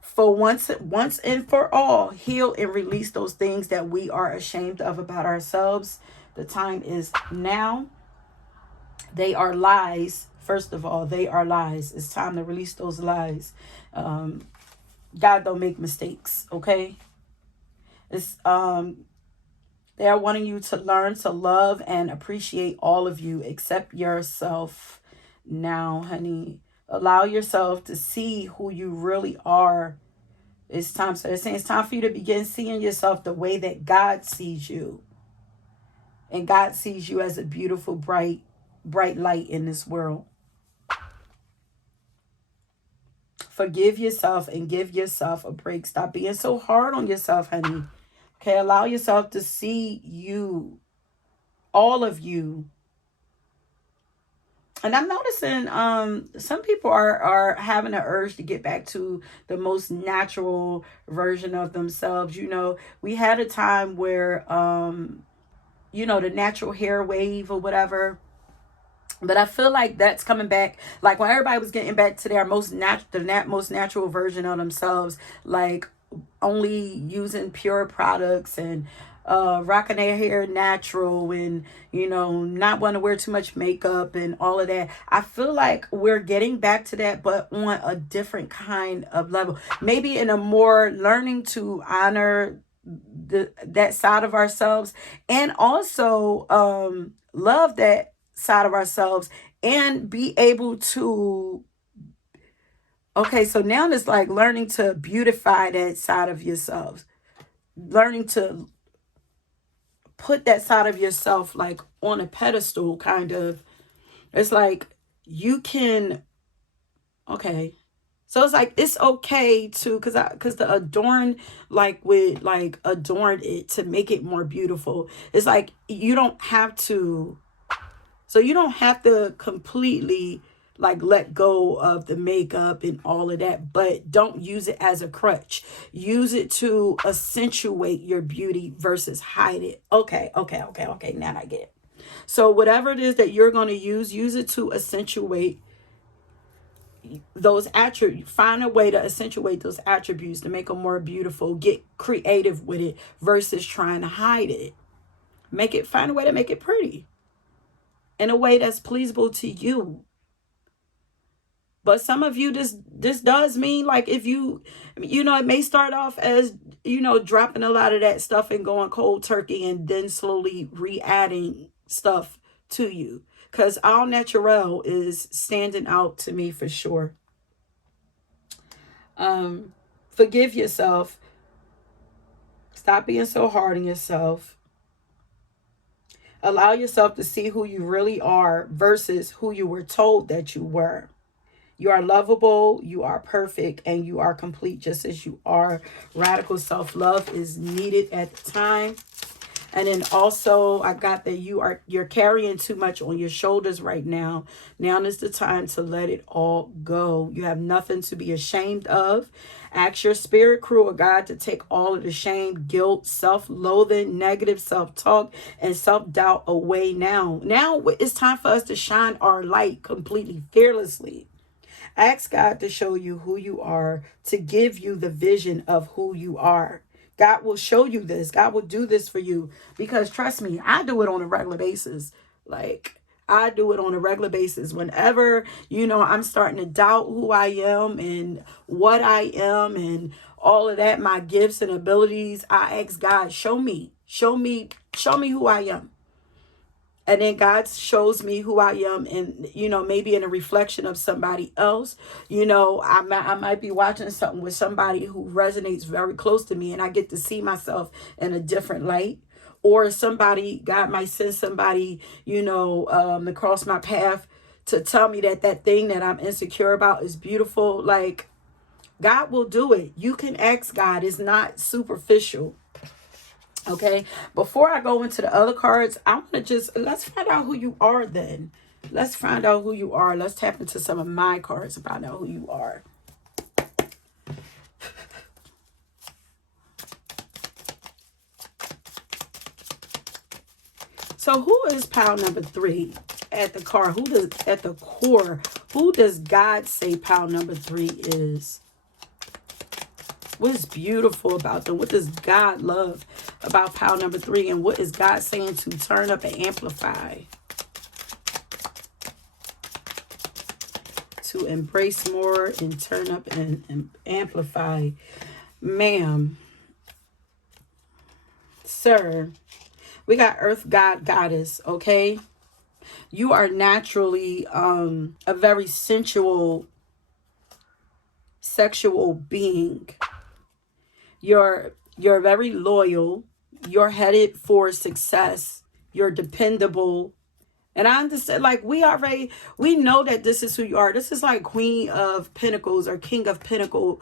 for once and for all. Heal and release those things that we are ashamed of about ourselves. The time is now. They are lies. First of all, they are lies. It's time to release those lies. God don't make mistakes, okay? It's they are wanting you to learn to love and appreciate all of you. Accept yourself now, honey. Allow yourself to see who you really are. It's time. So they're saying it's time for you to begin seeing yourself the way that God sees you. And God sees you as a beautiful, bright light in this world. Forgive yourself and give yourself a break. Stop being so hard on yourself, honey. Okay, allow yourself to see you, all of you. And I'm noticing some people are having an urge to get back to the most natural version of themselves. You know, we had a time where you know, the natural hair wave or whatever. But I feel like that's coming back. Like when everybody was getting back to their most natural version of themselves, like only using pure products and rocking their hair natural, and, you know, not want to wear too much makeup and all of that. I feel like we're getting back to that, but on a different kind of level. Maybe in a more learning to honor that side of ourselves, and also love that side of ourselves, and be able to, okay, so now it's like learning to beautify that side of yourself, learning to put that side of yourself like on a pedestal, kind of. It's like you can, okay, so it's like it's okay to, because the adorn, like with like adorn it to make it more beautiful. It's like you don't have to, so you don't have to completely like let go of the makeup and all of that, but don't use it as a crutch. Use it to accentuate your beauty versus hide it. Okay, okay, okay, okay. Now I get it. So whatever it is that you're going to use it to accentuate those attributes. Find a way to accentuate those attributes to make them more beautiful. Get creative with it versus trying to hide it. Make it, find a way to make it pretty in a way that's pleasable to you. But some of you, this does mean like, if you, it may start off as, dropping a lot of that stuff and going cold turkey, and then slowly re-adding stuff to you. Because all natural is standing out to me for sure. Forgive yourself. Stop being so hard on yourself. Allow yourself to see who you really are versus who you were told that you were. You are lovable, you are perfect, and you are complete just as you are. Radical self-love is needed at the time. And then also I got that you're carrying too much on your shoulders right now. Now is the time to let it all go. You have nothing to be ashamed of. Ask your spirit crew or God to take all of the shame, guilt, self-loathing, negative self-talk, and self-doubt away now. Now it's time for us to shine our light completely, fearlessly. Ask God to show you who you are, to give you the vision of who you are. God will show you this. God will do this for you. Because trust me, I do it on a regular basis. Like, I do it on a regular basis. Whenever, I'm starting to doubt who I am and what I am and all of that, my gifts and abilities, I ask God, show me who I am. And then God shows me who I am, and, maybe in a reflection of somebody else. I might be watching something with somebody who resonates very close to me, and I get to see myself in a different light. Or God might send somebody, to cross my path to tell me that thing that I'm insecure about is beautiful. Like, God will do it. You can ask God. It's not superficial. Okay, before I go into the other cards, I want to let's find out who you are then. Let's find out who you are. Let's tap into some of my cards and find out who you are. So who is pile number 3 at the core? Who does God say pile number 3 is? What is beautiful about them? What does God love about pile number 3? And what is God saying to turn up and amplify? To embrace more and turn up and amplify. Ma'am, sir, we got Earth God, Goddess, okay? You are naturally a very sensual, sexual being. You're very loyal. You're headed for success. You're dependable. And I understand, like, we know that this is who you are. This is like Queen of Pentacles or King of Pentacle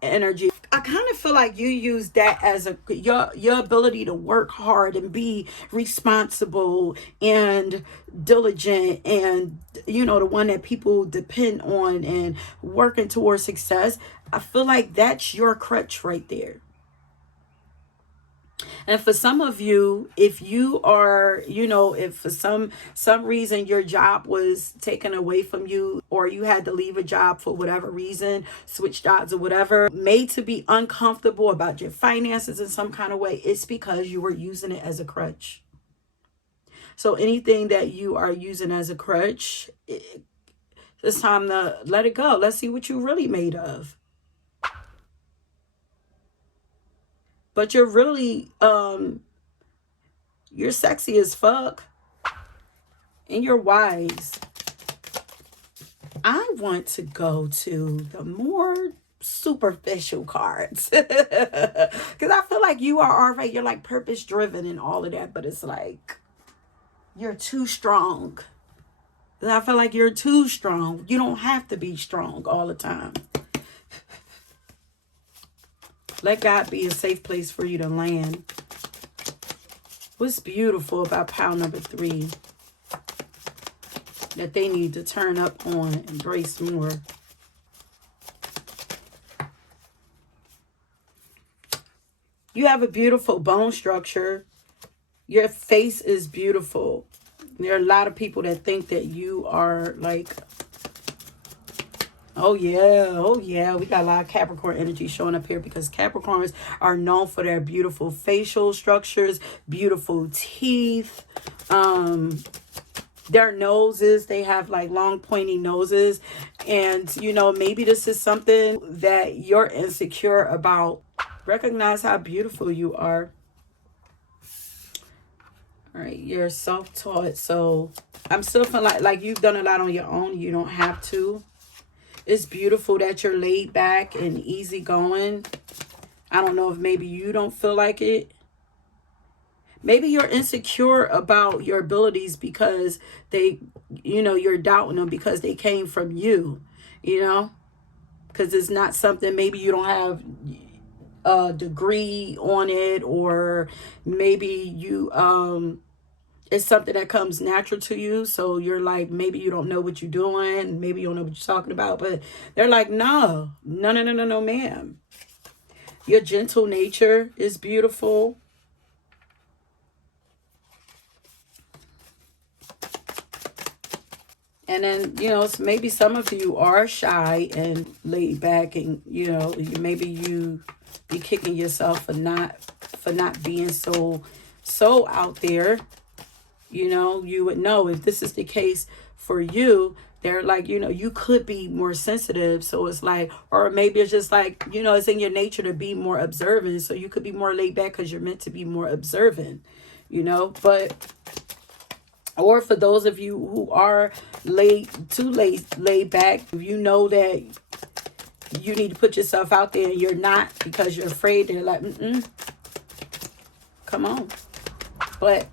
energy. I kind of feel like you use that as your ability to work hard and be responsible and diligent, and the one that people depend on and working towards success. I feel like that's your crutch right there. And for some of you, if you are, if for some reason your job was taken away from you, or you had to leave a job for whatever reason, switch jobs or whatever, made to be uncomfortable about your finances in some kind of way, it's because you were using it as a crutch. So anything that you are using as a crutch, it's time to let it go. Let's see what you're really made of. but you're really, you're sexy as fuck, and you're wise. I want to go to the more superficial cards because I feel like you are already, you're like purpose driven and all of that, but it's like you're too strong. I feel like you're too strong. You don't have to be strong all the time. Let God be a safe place for you to land. What's beautiful about pile number 3 that they need to turn up on, embrace more? You have a beautiful bone structure. Your face is beautiful. There are a lot of people that think that you are like, oh yeah, we got a lot of Capricorn energy showing up here because Capricorns are known for their beautiful facial structures, beautiful teeth, their noses. They have like long pointy noses, and you know, maybe this is something that you're insecure about. Recognize how beautiful you are. All right, you're self-taught, so I'm still feeling like you've done a lot on your own. You don't have to. It's beautiful that you're laid back and easygoing. I don't know if maybe you don't feel like it. Maybe you're insecure about your abilities because they, you know, you're doubting them because they came from you, you know, because it's not something, maybe you don't have a degree on it, or maybe you, it's something that comes natural to you. So you're like, maybe you don't know what you're doing. Maybe you don't know what you're talking about. But they're like, no, ma'am. Your gentle nature is beautiful. And then, you know, maybe some of you are shy and laid back, and, you know, maybe you be kicking yourself for not being so out there. You know, you would know if this is the case for you. They're like, you know, you could be more sensitive. So it's like, or maybe it's just like, you know, it's in your nature to be more observant. So you could be more laid back because you're meant to be more observant, you know. But, or for those of you who are laid back, you know that you need to put yourself out there and you're not because you're afraid. They're like, come on. But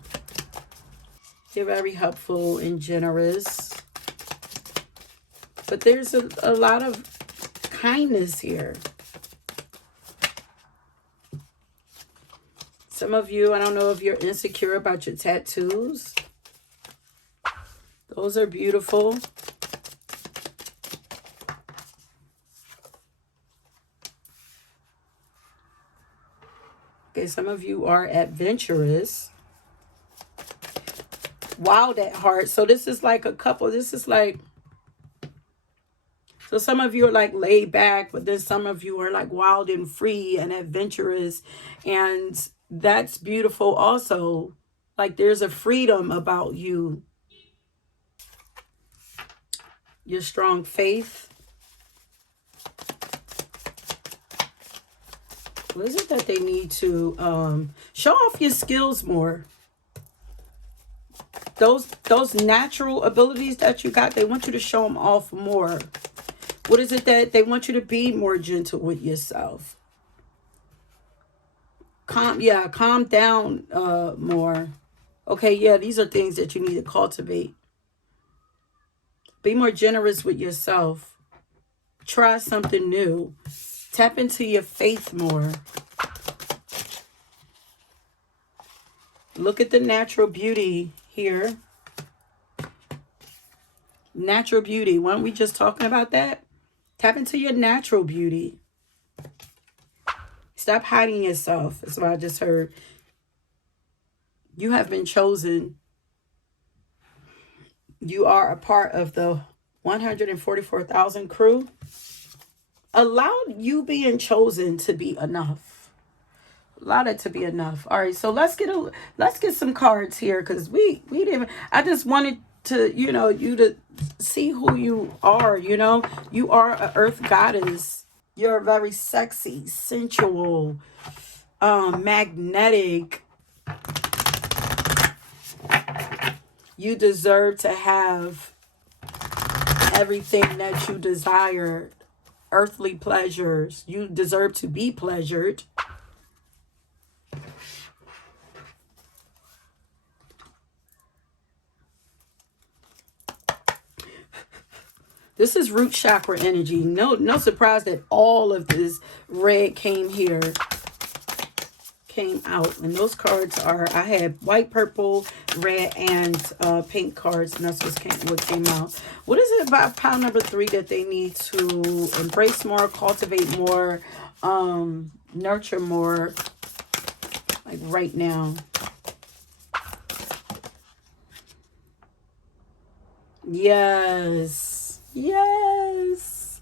they're very helpful and generous. But there's a lot of kindness here. Some of you, I don't know if you're insecure about your tattoos. Those are beautiful. Okay, some of you are adventurous. Wild at heart. So this is like a couple. This is like, so some of you are like laid back, but then some of you are like wild and free and adventurous. And that's beautiful also. Like there's a freedom about you. Your strong faith. What is it that they need to show off your skills more? Those natural abilities that you got, they want you to show them off more. What is it that they want you to be more gentle with yourself? Calm down more. Okay, yeah, these are things that you need to cultivate. Be more generous with yourself. Try something new. Tap into your faith more. Look at the natural beauty here. Natural beauty. Weren't we just talking about that? Tap into your natural beauty. Stop hiding yourself. That's what I just heard. You have been chosen. You are a part of the 144,000 crew. Allow you being chosen to be enough. Allow that to be enough. All right, so let's get some cards here, because we didn't. I just wanted to, you know, you to see who you are. You know, you are an earth goddess. You're very sexy, sensual, magnetic. You deserve to have everything that you desire. Earthly pleasures. You deserve to be pleasured. This is root chakra energy. No surprise that all of this red came out. And those cards are, I had white, purple, red, and pink cards. And that's what came out. What is it about pile number 3 that they need to embrace more, cultivate more, nurture more, like right now? Yes. Yes.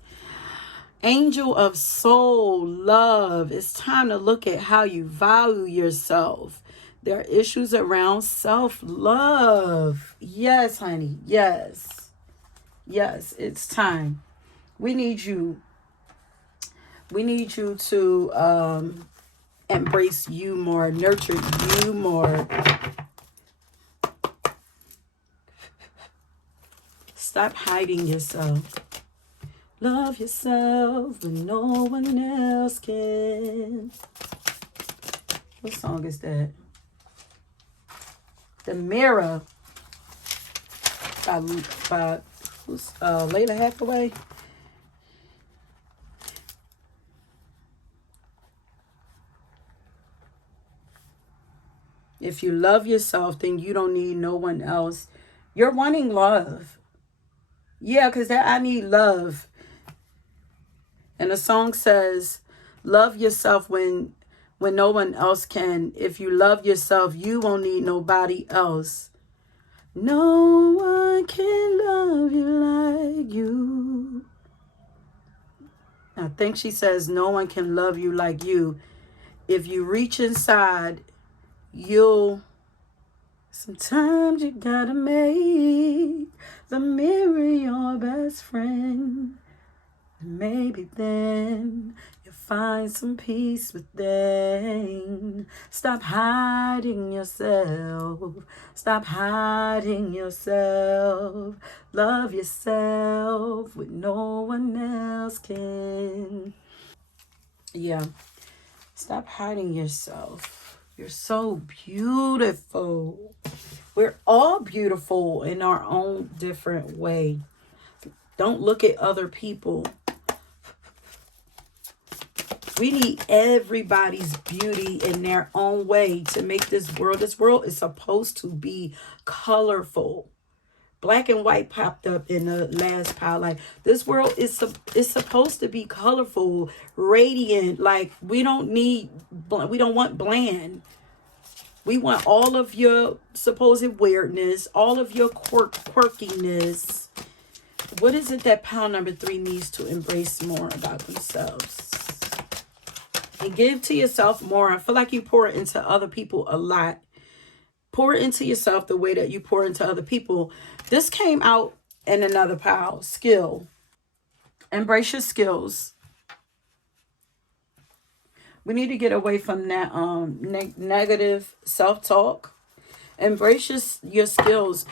Angel of soul, love. It's time to look at how you value yourself. There are issues around self-love. Yes, honey. Yes. Yes, it's time. We need you. We need you to embrace you more, nurture you more. Stop hiding yourself. Love yourself when no one else can. What song is that? The Mirror by Layla Hathaway. If you love yourself, then you don't need no one else. You're wanting love. Yeah, because I need love. And the song says, love yourself when no one else can. If you love yourself, you won't need nobody else. No one can love you like you. I think she says no one can love you like you. If you reach inside, sometimes you gotta make the mirror your best friend. Maybe then you'll find some peace within. Stop hiding yourself. Stop hiding yourself. Love yourself when no one else can. Yeah. Stop hiding yourself. You're so beautiful. We're all beautiful in our own different way. Don't look at other people. We need everybody's beauty in their own way to make this world. This world is supposed to be colorful. Black and white popped up in the last pile. Like, this world is supposed to be colorful, radiant. Like, we don't want bland. We want all of your supposed weirdness, all of your quirkiness. What is it that pile number 3 needs to embrace more about themselves? And give to yourself more. I feel like you pour into other people a lot. Pour into yourself the way that you pour into other people. This came out in another pile. Skill. Embrace your skills. We need to get away from that negative self-talk. Embrace your skills.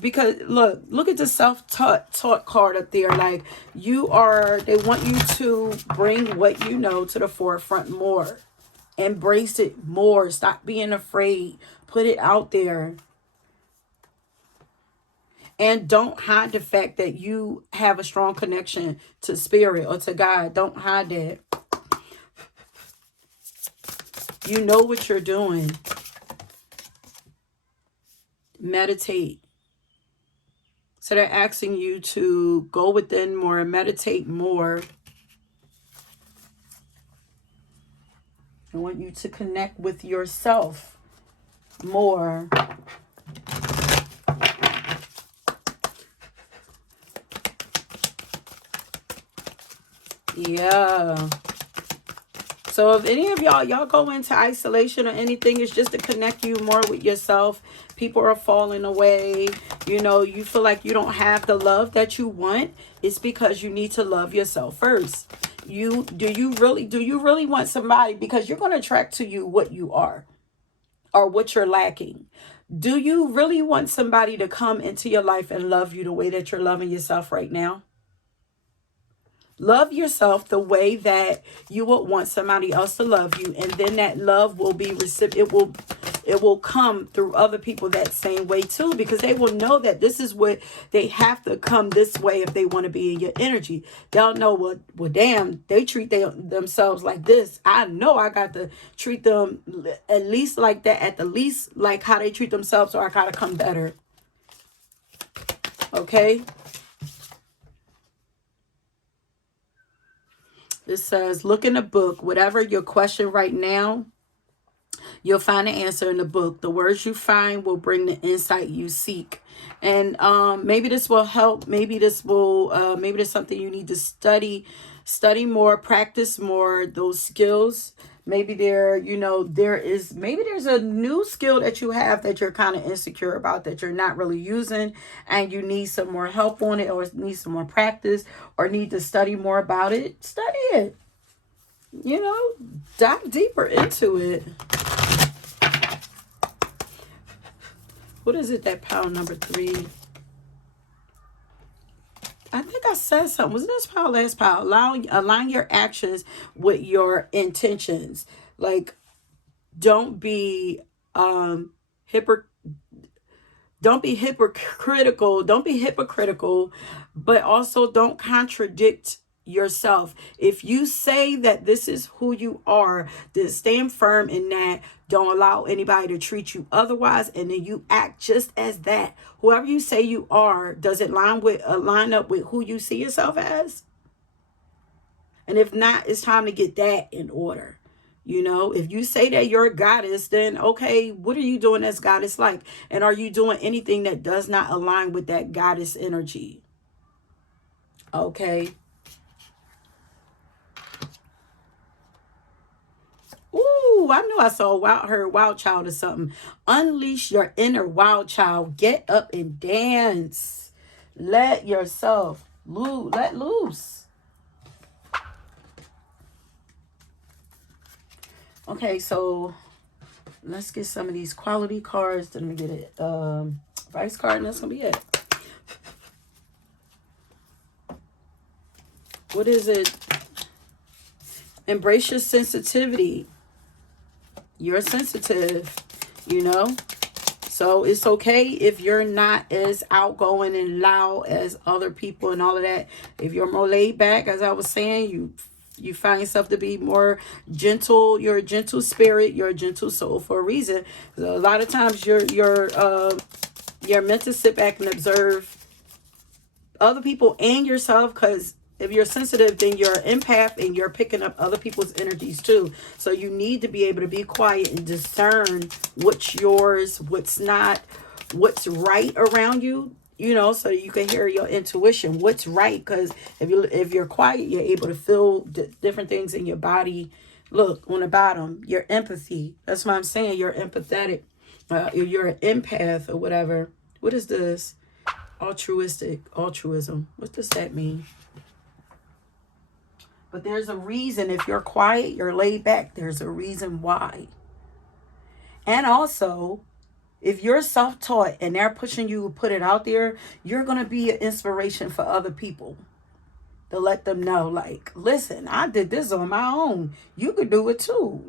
Because look at the self-taught card up there. Like, they want you to bring what you know to the forefront more. Embrace it more. Stop being afraid. Put it out there. And don't hide the fact that you have a strong connection to spirit or to God. Don't hide that. You know what you're doing. Meditate. So they're asking you to go within more, meditate more. I want you to connect with yourself more. Yeah. So if any of y'all go into isolation or anything, it's just to connect you more with yourself. People are falling away. You know, you feel like you don't have the love that you want. It's because you need to love yourself first. do you really want somebody, because you're going to attract to you what you are or what you're lacking. Do you really want somebody to come into your life and love you the way that you're loving yourself right now? Love yourself the way that you would want somebody else to love you, and then that love will be it will come through other people that same way too, because they will know that this is what they have to come this way if they want to be in your energy. They'll know, well damn, they treat themselves like this. I know I got to treat them at least like that, at the least like how they treat themselves, or I gotta come better. Okay. It says, look in the book. Whatever your question right now, you'll find an answer in the book. The words you find will bring the insight you seek. And maybe this will help. Maybe this will, maybe there's something you need to study more, practice more, those skills. Maybe maybe there's a new skill that you have that you're kind of insecure about, that you're not really using, and you need some more help on it, or need some more practice, or need to study more about it. Study it. Dive deeper into it. What is it, that pile number 3? I think I said something. Was this pile, last pile? Align your actions with your intentions. Like, don't be hypocritical. Don't be hypocritical, but also don't contradict yourself. If you say that this is who you are, then stand firm in that. Don't allow anybody to treat you otherwise, and then you act just as that. Whoever you say you are, does it line up with who you see yourself as? And if not, it's time to get that in order. If you say that you're a goddess, then okay, what are you doing as goddess like? And are you doing anything that does not align with that goddess energy? Okay. Ooh, I knew I heard wild child or something. Unleash your inner wild child. Get up and dance. Let yourself let loose. Okay, so let's get some of these quality cards. Then we get it. Vice card, and that's gonna be it. What is it? Embrace your sensitivity. You're sensitive, so it's okay if you're not as outgoing and loud as other people and all of that. If you're more laid back, as I was saying, you find yourself to be more gentle. You're a gentle spirit. You're a gentle soul for a reason. So a lot of times you're meant to sit back and observe other people and yourself, because if you're sensitive, then you're an empath and you're picking up other people's energies too. So you need to be able to be quiet and discern what's yours, what's not, what's right around you, so you can hear your intuition, what's right. Because if you're quiet, you're able to feel different things in your body. Look, on the bottom, your empathy. That's what I'm saying. You're empathetic. You're an empath or whatever. What is this? Altruism. What does that mean? But there's a reason. If you're quiet, you're laid back, there's a reason why. And also, if you're self-taught and they're pushing you to put it out there, you're going to be an inspiration for other people, to let them know, like, listen, I did this on my own. You could do it too.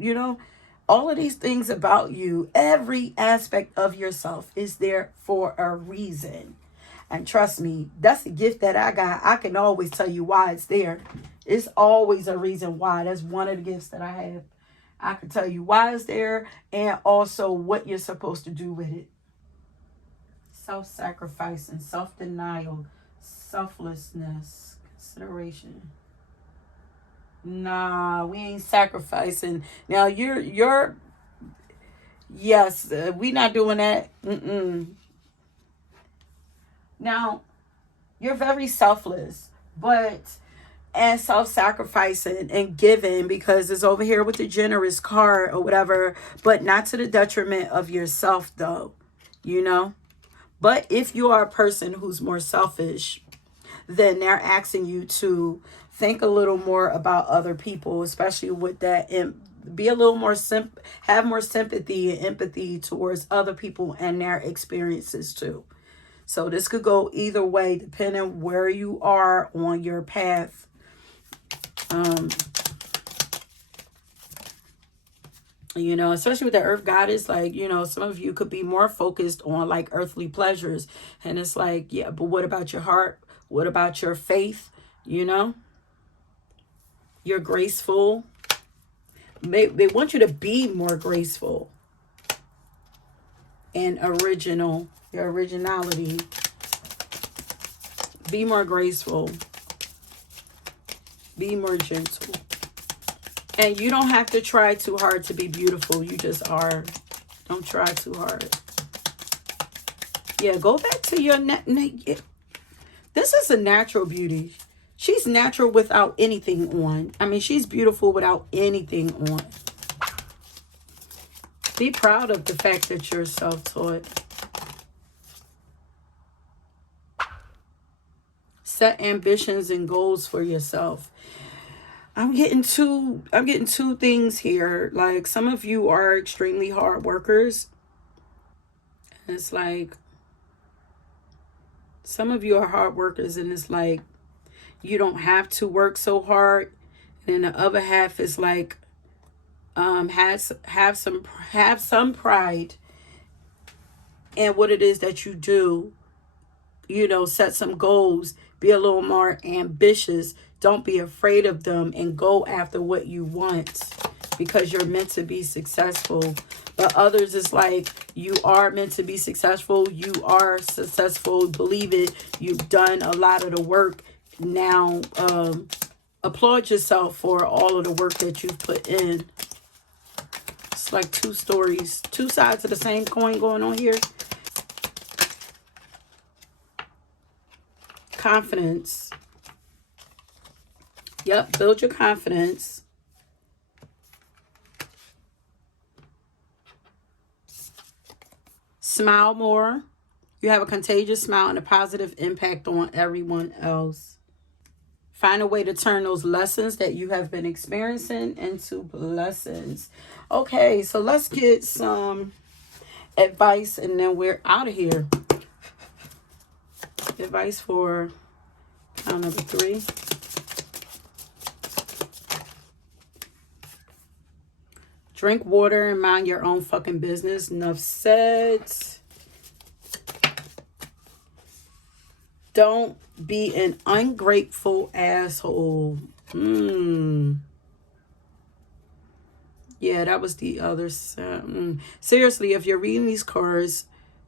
All of these things about you, every aspect of yourself is there for a reason. And trust me, that's a gift that I got. I can always tell you why it's there. It's always a reason why. That's one of the gifts that I have. I can tell you why it's there, and also what you're supposed to do with it. Self-sacrifice and self-denial, selflessness, consideration. Nah, we ain't sacrificing. Now yes, we not doing that. Now, you're very selfless, and self-sacrificing and giving, because it's over here with the generous card or whatever, but not to the detriment of yourself though, But if you are a person who's more selfish, then they're asking you to think a little more about other people, especially with that, and be a little more have more sympathy and empathy towards other people and their experiences too. So this could go either way depending where you are on your path. You know, especially with the earth goddess, like, you know, some of you could be more focused on like earthly pleasures. And it's like, yeah, but what about your heart? What about your faith? You know, you're graceful. They want you to be more graceful and original, your originality. Be more graceful. Be more gentle. And you don't have to try too hard to be beautiful. You just are. Don't try too hard. Yeah, go back to your this is a natural beauty. She's natural without anything on. I mean, she's beautiful without anything on. Be proud of the fact that you're self-taught. Set ambitions and goals for yourself. I'm getting two things here. Like, some of you are extremely hard workers. It's like some of you are hard workers, and it's like you don't have to work so hard. And then the other half is like have some pride in what it is that you do. You know, set some goals, be a little more ambitious. Don't be afraid of them, and go after what you want, because you're meant to be successful. But others, is like, you are meant to be successful. You are successful. Believe it. You've done a lot of the work. Now, applaud yourself for all of the work that you've put in. It's like two stories, two sides of the same coin going on here. Confidence. Yep, build your confidence. Smile more. You have a contagious smile and a positive impact on everyone else. Find a way to turn those lessons that you have been experiencing into blessings. Okay, so let's get some advice, and then we're out of here. Advice for count number 3. Drink water and mind your own fucking business. Enough said. Don't be an ungrateful asshole. Yeah, that was the other side. Seriously, if you're reading these cards,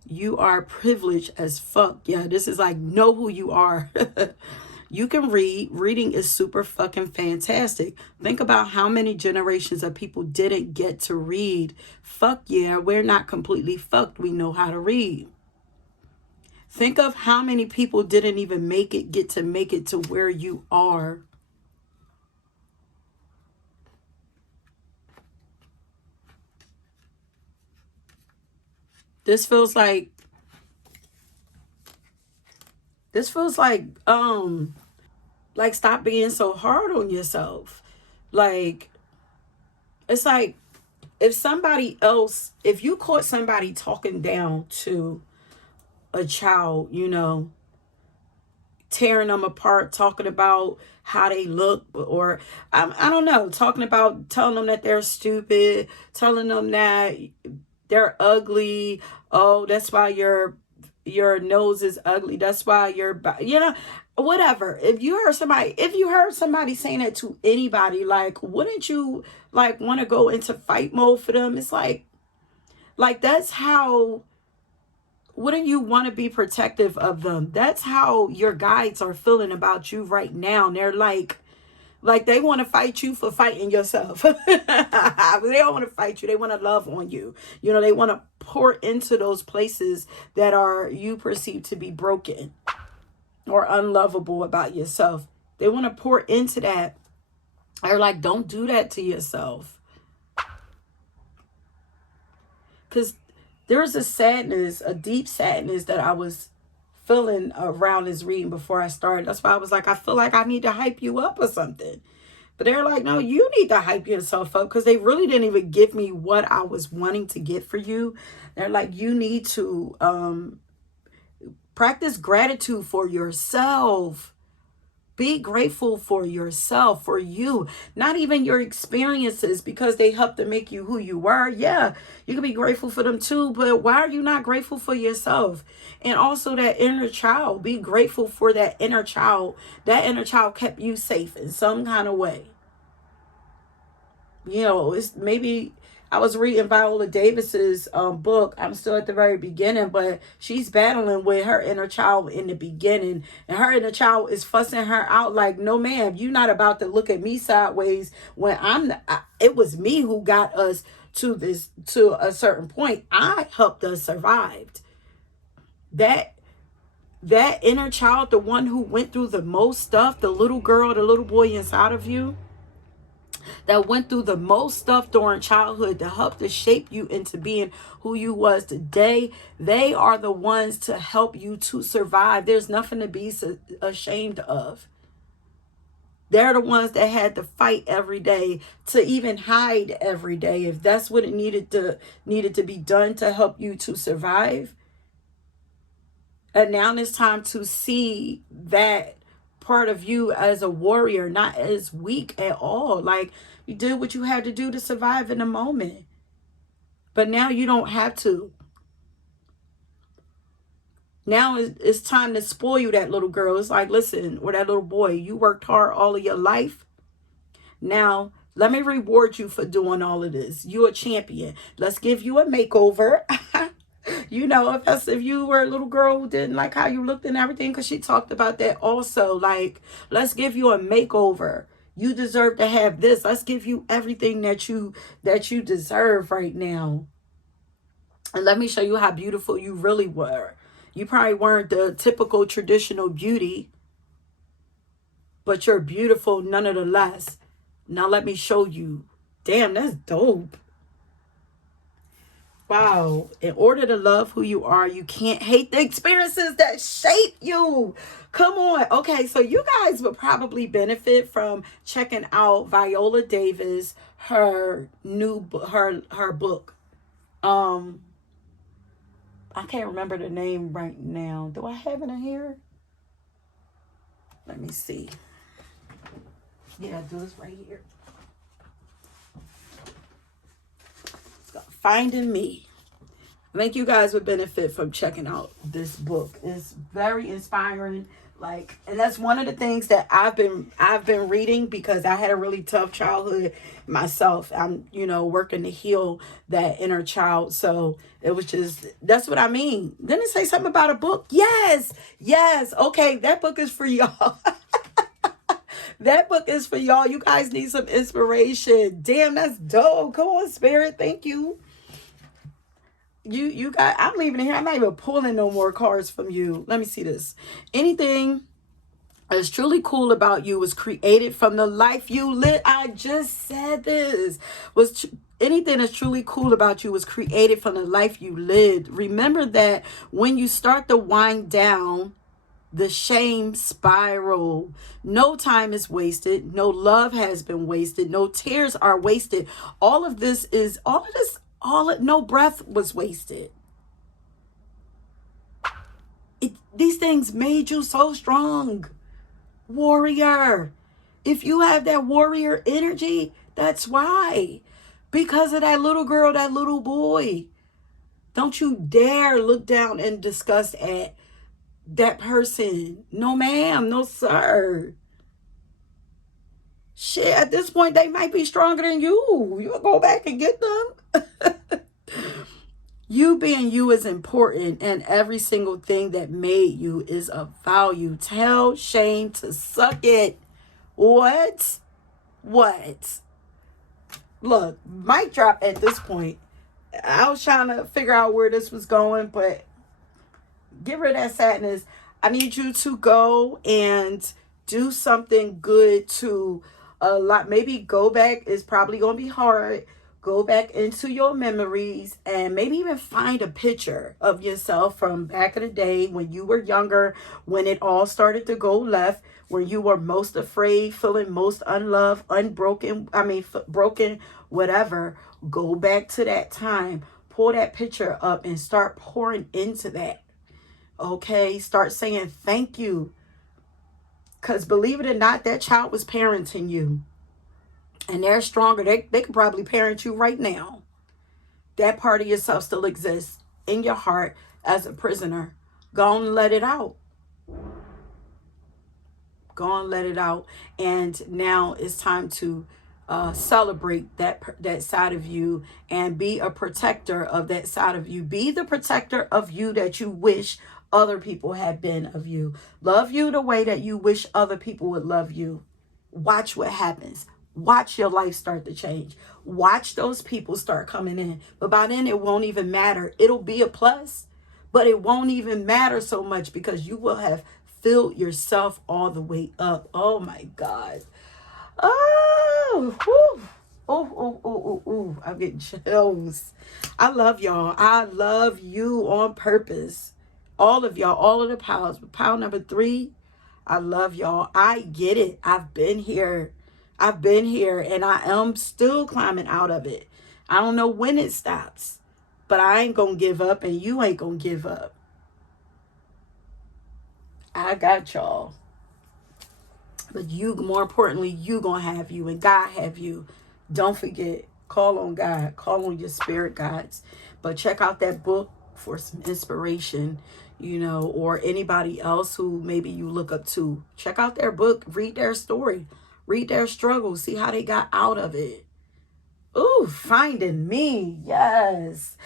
you are privileged as fuck. Yeah, this is like, know who you are. You can read. Reading is super fucking fantastic. Think about how many generations of people didn't get to read. Fuck yeah, we're not completely fucked. We know how to read. Think of how many people didn't even get to where you are. This feels like stop being so hard on yourself. Like, it's like, if you caught somebody talking down to a child, you know, tearing them apart, talking about how they look, or I don't know, telling them that they're stupid, telling them that they're ugly. Oh, that's why your nose is ugly. That's why whatever. If you heard somebody saying that to anybody, like, wouldn't you like want to go into fight mode for them? It's like that's how. Wouldn't you want to be protective of them? That's how your guides are feeling about you right now. And they're like they want to fight you for fighting yourself. They don't want to fight you. They want to love on you. You know, they want to pour into those places that you perceive to be broken or unlovable about yourself. They want to pour into that. They're like, don't do that to yourself. Because there's a deep sadness that I was feeling around this reading before I started. That's why I was like, I feel like I need to hype you up or something. But they're like, no, you need to hype yourself up, because they really didn't even give me what I was wanting to get for you. They're like, you need to practice gratitude for yourself. Be grateful for yourself, for you, not even your experiences, because they helped to make you who you were. Yeah, you can be grateful for them too, but why are you not grateful for yourself? And also that inner child, be grateful for that inner child. That inner child kept you safe in some kind of way. You know, it's maybe I was reading Viola Davis's book. I'm still at the very beginning, but she's battling with her inner child in the beginning, and her inner child is fussing her out like, no ma'am, you're not about to look at me sideways when it was me who got us to a certain point. I helped us survive. That inner child, the one who went through the most stuff, the little girl, the little boy inside of you, that went through the most stuff during childhood to help to shape you into being who you was today, they are the ones to help you to survive. There's nothing to be ashamed of. They're the ones that had to fight every day, to even hide every day, if that's what it needed to be done to help you to survive. And now it's time to see that part of you as a warrior, not as weak at all. Like, you did what you had to do to survive in the moment, but now you don't have to. Now it's time to spoil that little girl. It's like, listen, or that little boy, you worked hard all of your life. Now let me reward you for doing all of this. You're a champion. Let's give you a makeover. You know, if you were a little girl who didn't like how you looked and everything, because she talked about that also. Like, let's give you a makeover. You deserve to have this. Let's give you everything that you deserve right now. And let me show you how beautiful you really were. You probably weren't the typical traditional beauty, but you're beautiful nonetheless. Now let me show you. Damn, that's dope. Wow. In order to love who you are, you can't hate the experiences that shape you. Come on. Okay, so you guys would probably benefit from checking out Viola Davis, her book. I can't remember the name right now. Do I have it in here? Let me see. Yeah, I do this right here. Finding Me. I think you guys would benefit from checking out this book. It's very inspiring. Like, and that's one of the things that I've been reading, because I had a really tough childhood myself. I'm, working to heal that inner child. So it was just, that's what I mean. Didn't it say something about a book? Yes. Okay, that book is for y'all. That book is for y'all. You guys need some inspiration. Damn, that's dope. Come on, Spirit. Thank you. You got, I'm leaving it here. I'm not even pulling no more cards from you. Let me see this. Anything that's truly cool about you was created from the life you live. I just said this. Anything that's truly cool about you was created from the life you lived. Remember that when you start to wind down the shame spiral, no time is wasted. No love has been wasted. No tears are wasted. No breath was wasted. These things made you so strong. Warrior. If you have that warrior energy, that's why. Because of that little girl, that little boy. Don't you dare look down in disgust at that person. No ma'am, no sir. Shit, at this point, they might be stronger than you. You'll go back and get them. You being you is important, and every single thing that made you is of value. Tell shame to suck it. What? Look, mic drop at this point. I was trying to figure out where this was going, but get rid of that sadness. I need you to go and do something good to maybe go back. It's probably going to be hard. Go back into your memories and maybe even find a picture of yourself from back in the day when you were younger, when it all started to go left, when you were most afraid, feeling most unloved, unbroken, broken, whatever. Go back to that time, pull that picture up and start pouring into that. Okay, start saying thank you. Because believe it or not, that child was parenting you. And they're stronger. They could probably parent you right now. That part of yourself still exists in your heart as a prisoner. Go and let it out. Go and let it out. And now it's time to celebrate that side of you and be a protector of that side of you. Be the protector of you that you wish other people had been of you. Love you the way that you wish other people would love you. Watch what happens. Watch your life start to change. Watch those people start coming in. But by then it won't even matter. It'll be a plus, but it won't even matter so much because you will have filled yourself all the way up. Oh my God. Oh, whew. I'm getting chills. I love y'all. I love you on purpose. All of y'all, all of the pals. Pal number 3, I love y'all. I get it. I've been here. And I am still climbing out of it. I don't know when it stops, but I ain't gonna give up and you ain't gonna give up. I got y'all. But you, more importantly, you gonna have you and God have you. Don't forget, call on God, call on your spirit guides. But check out that book for some inspiration, or anybody else who maybe you look up to. Check out their book, read their story, read their struggle, see how they got out of it. Ooh, finding me, yes.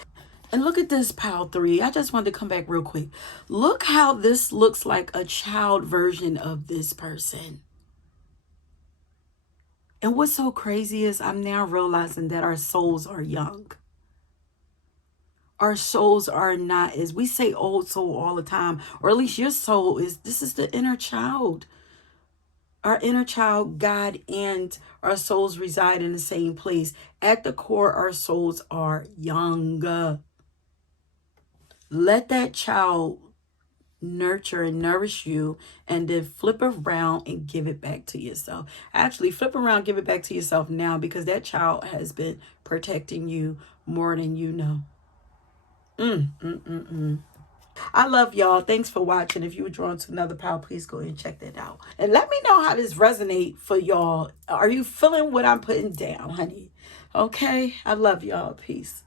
And look at this, pile 3. I just wanted to come back real quick. Look how this looks like a child version of this person. And what's so crazy is I'm now realizing that our souls are young. Our souls are not, as we say, old soul all the time, or at least your soul this is the inner child. Our inner child, God, and our souls reside in the same place. At the core, our souls are young. Let that child nurture and nourish you, and then flip around and give it back to yourself. Actually, flip around, give it back to yourself now, because that child has been protecting you more than you know. I love y'all. Thanks for watching. If you were drawn to another pile, please go ahead and check that out. And let me know how this resonate for y'all. Are you feeling what I'm putting down, honey? Okay? I love y'all. Peace.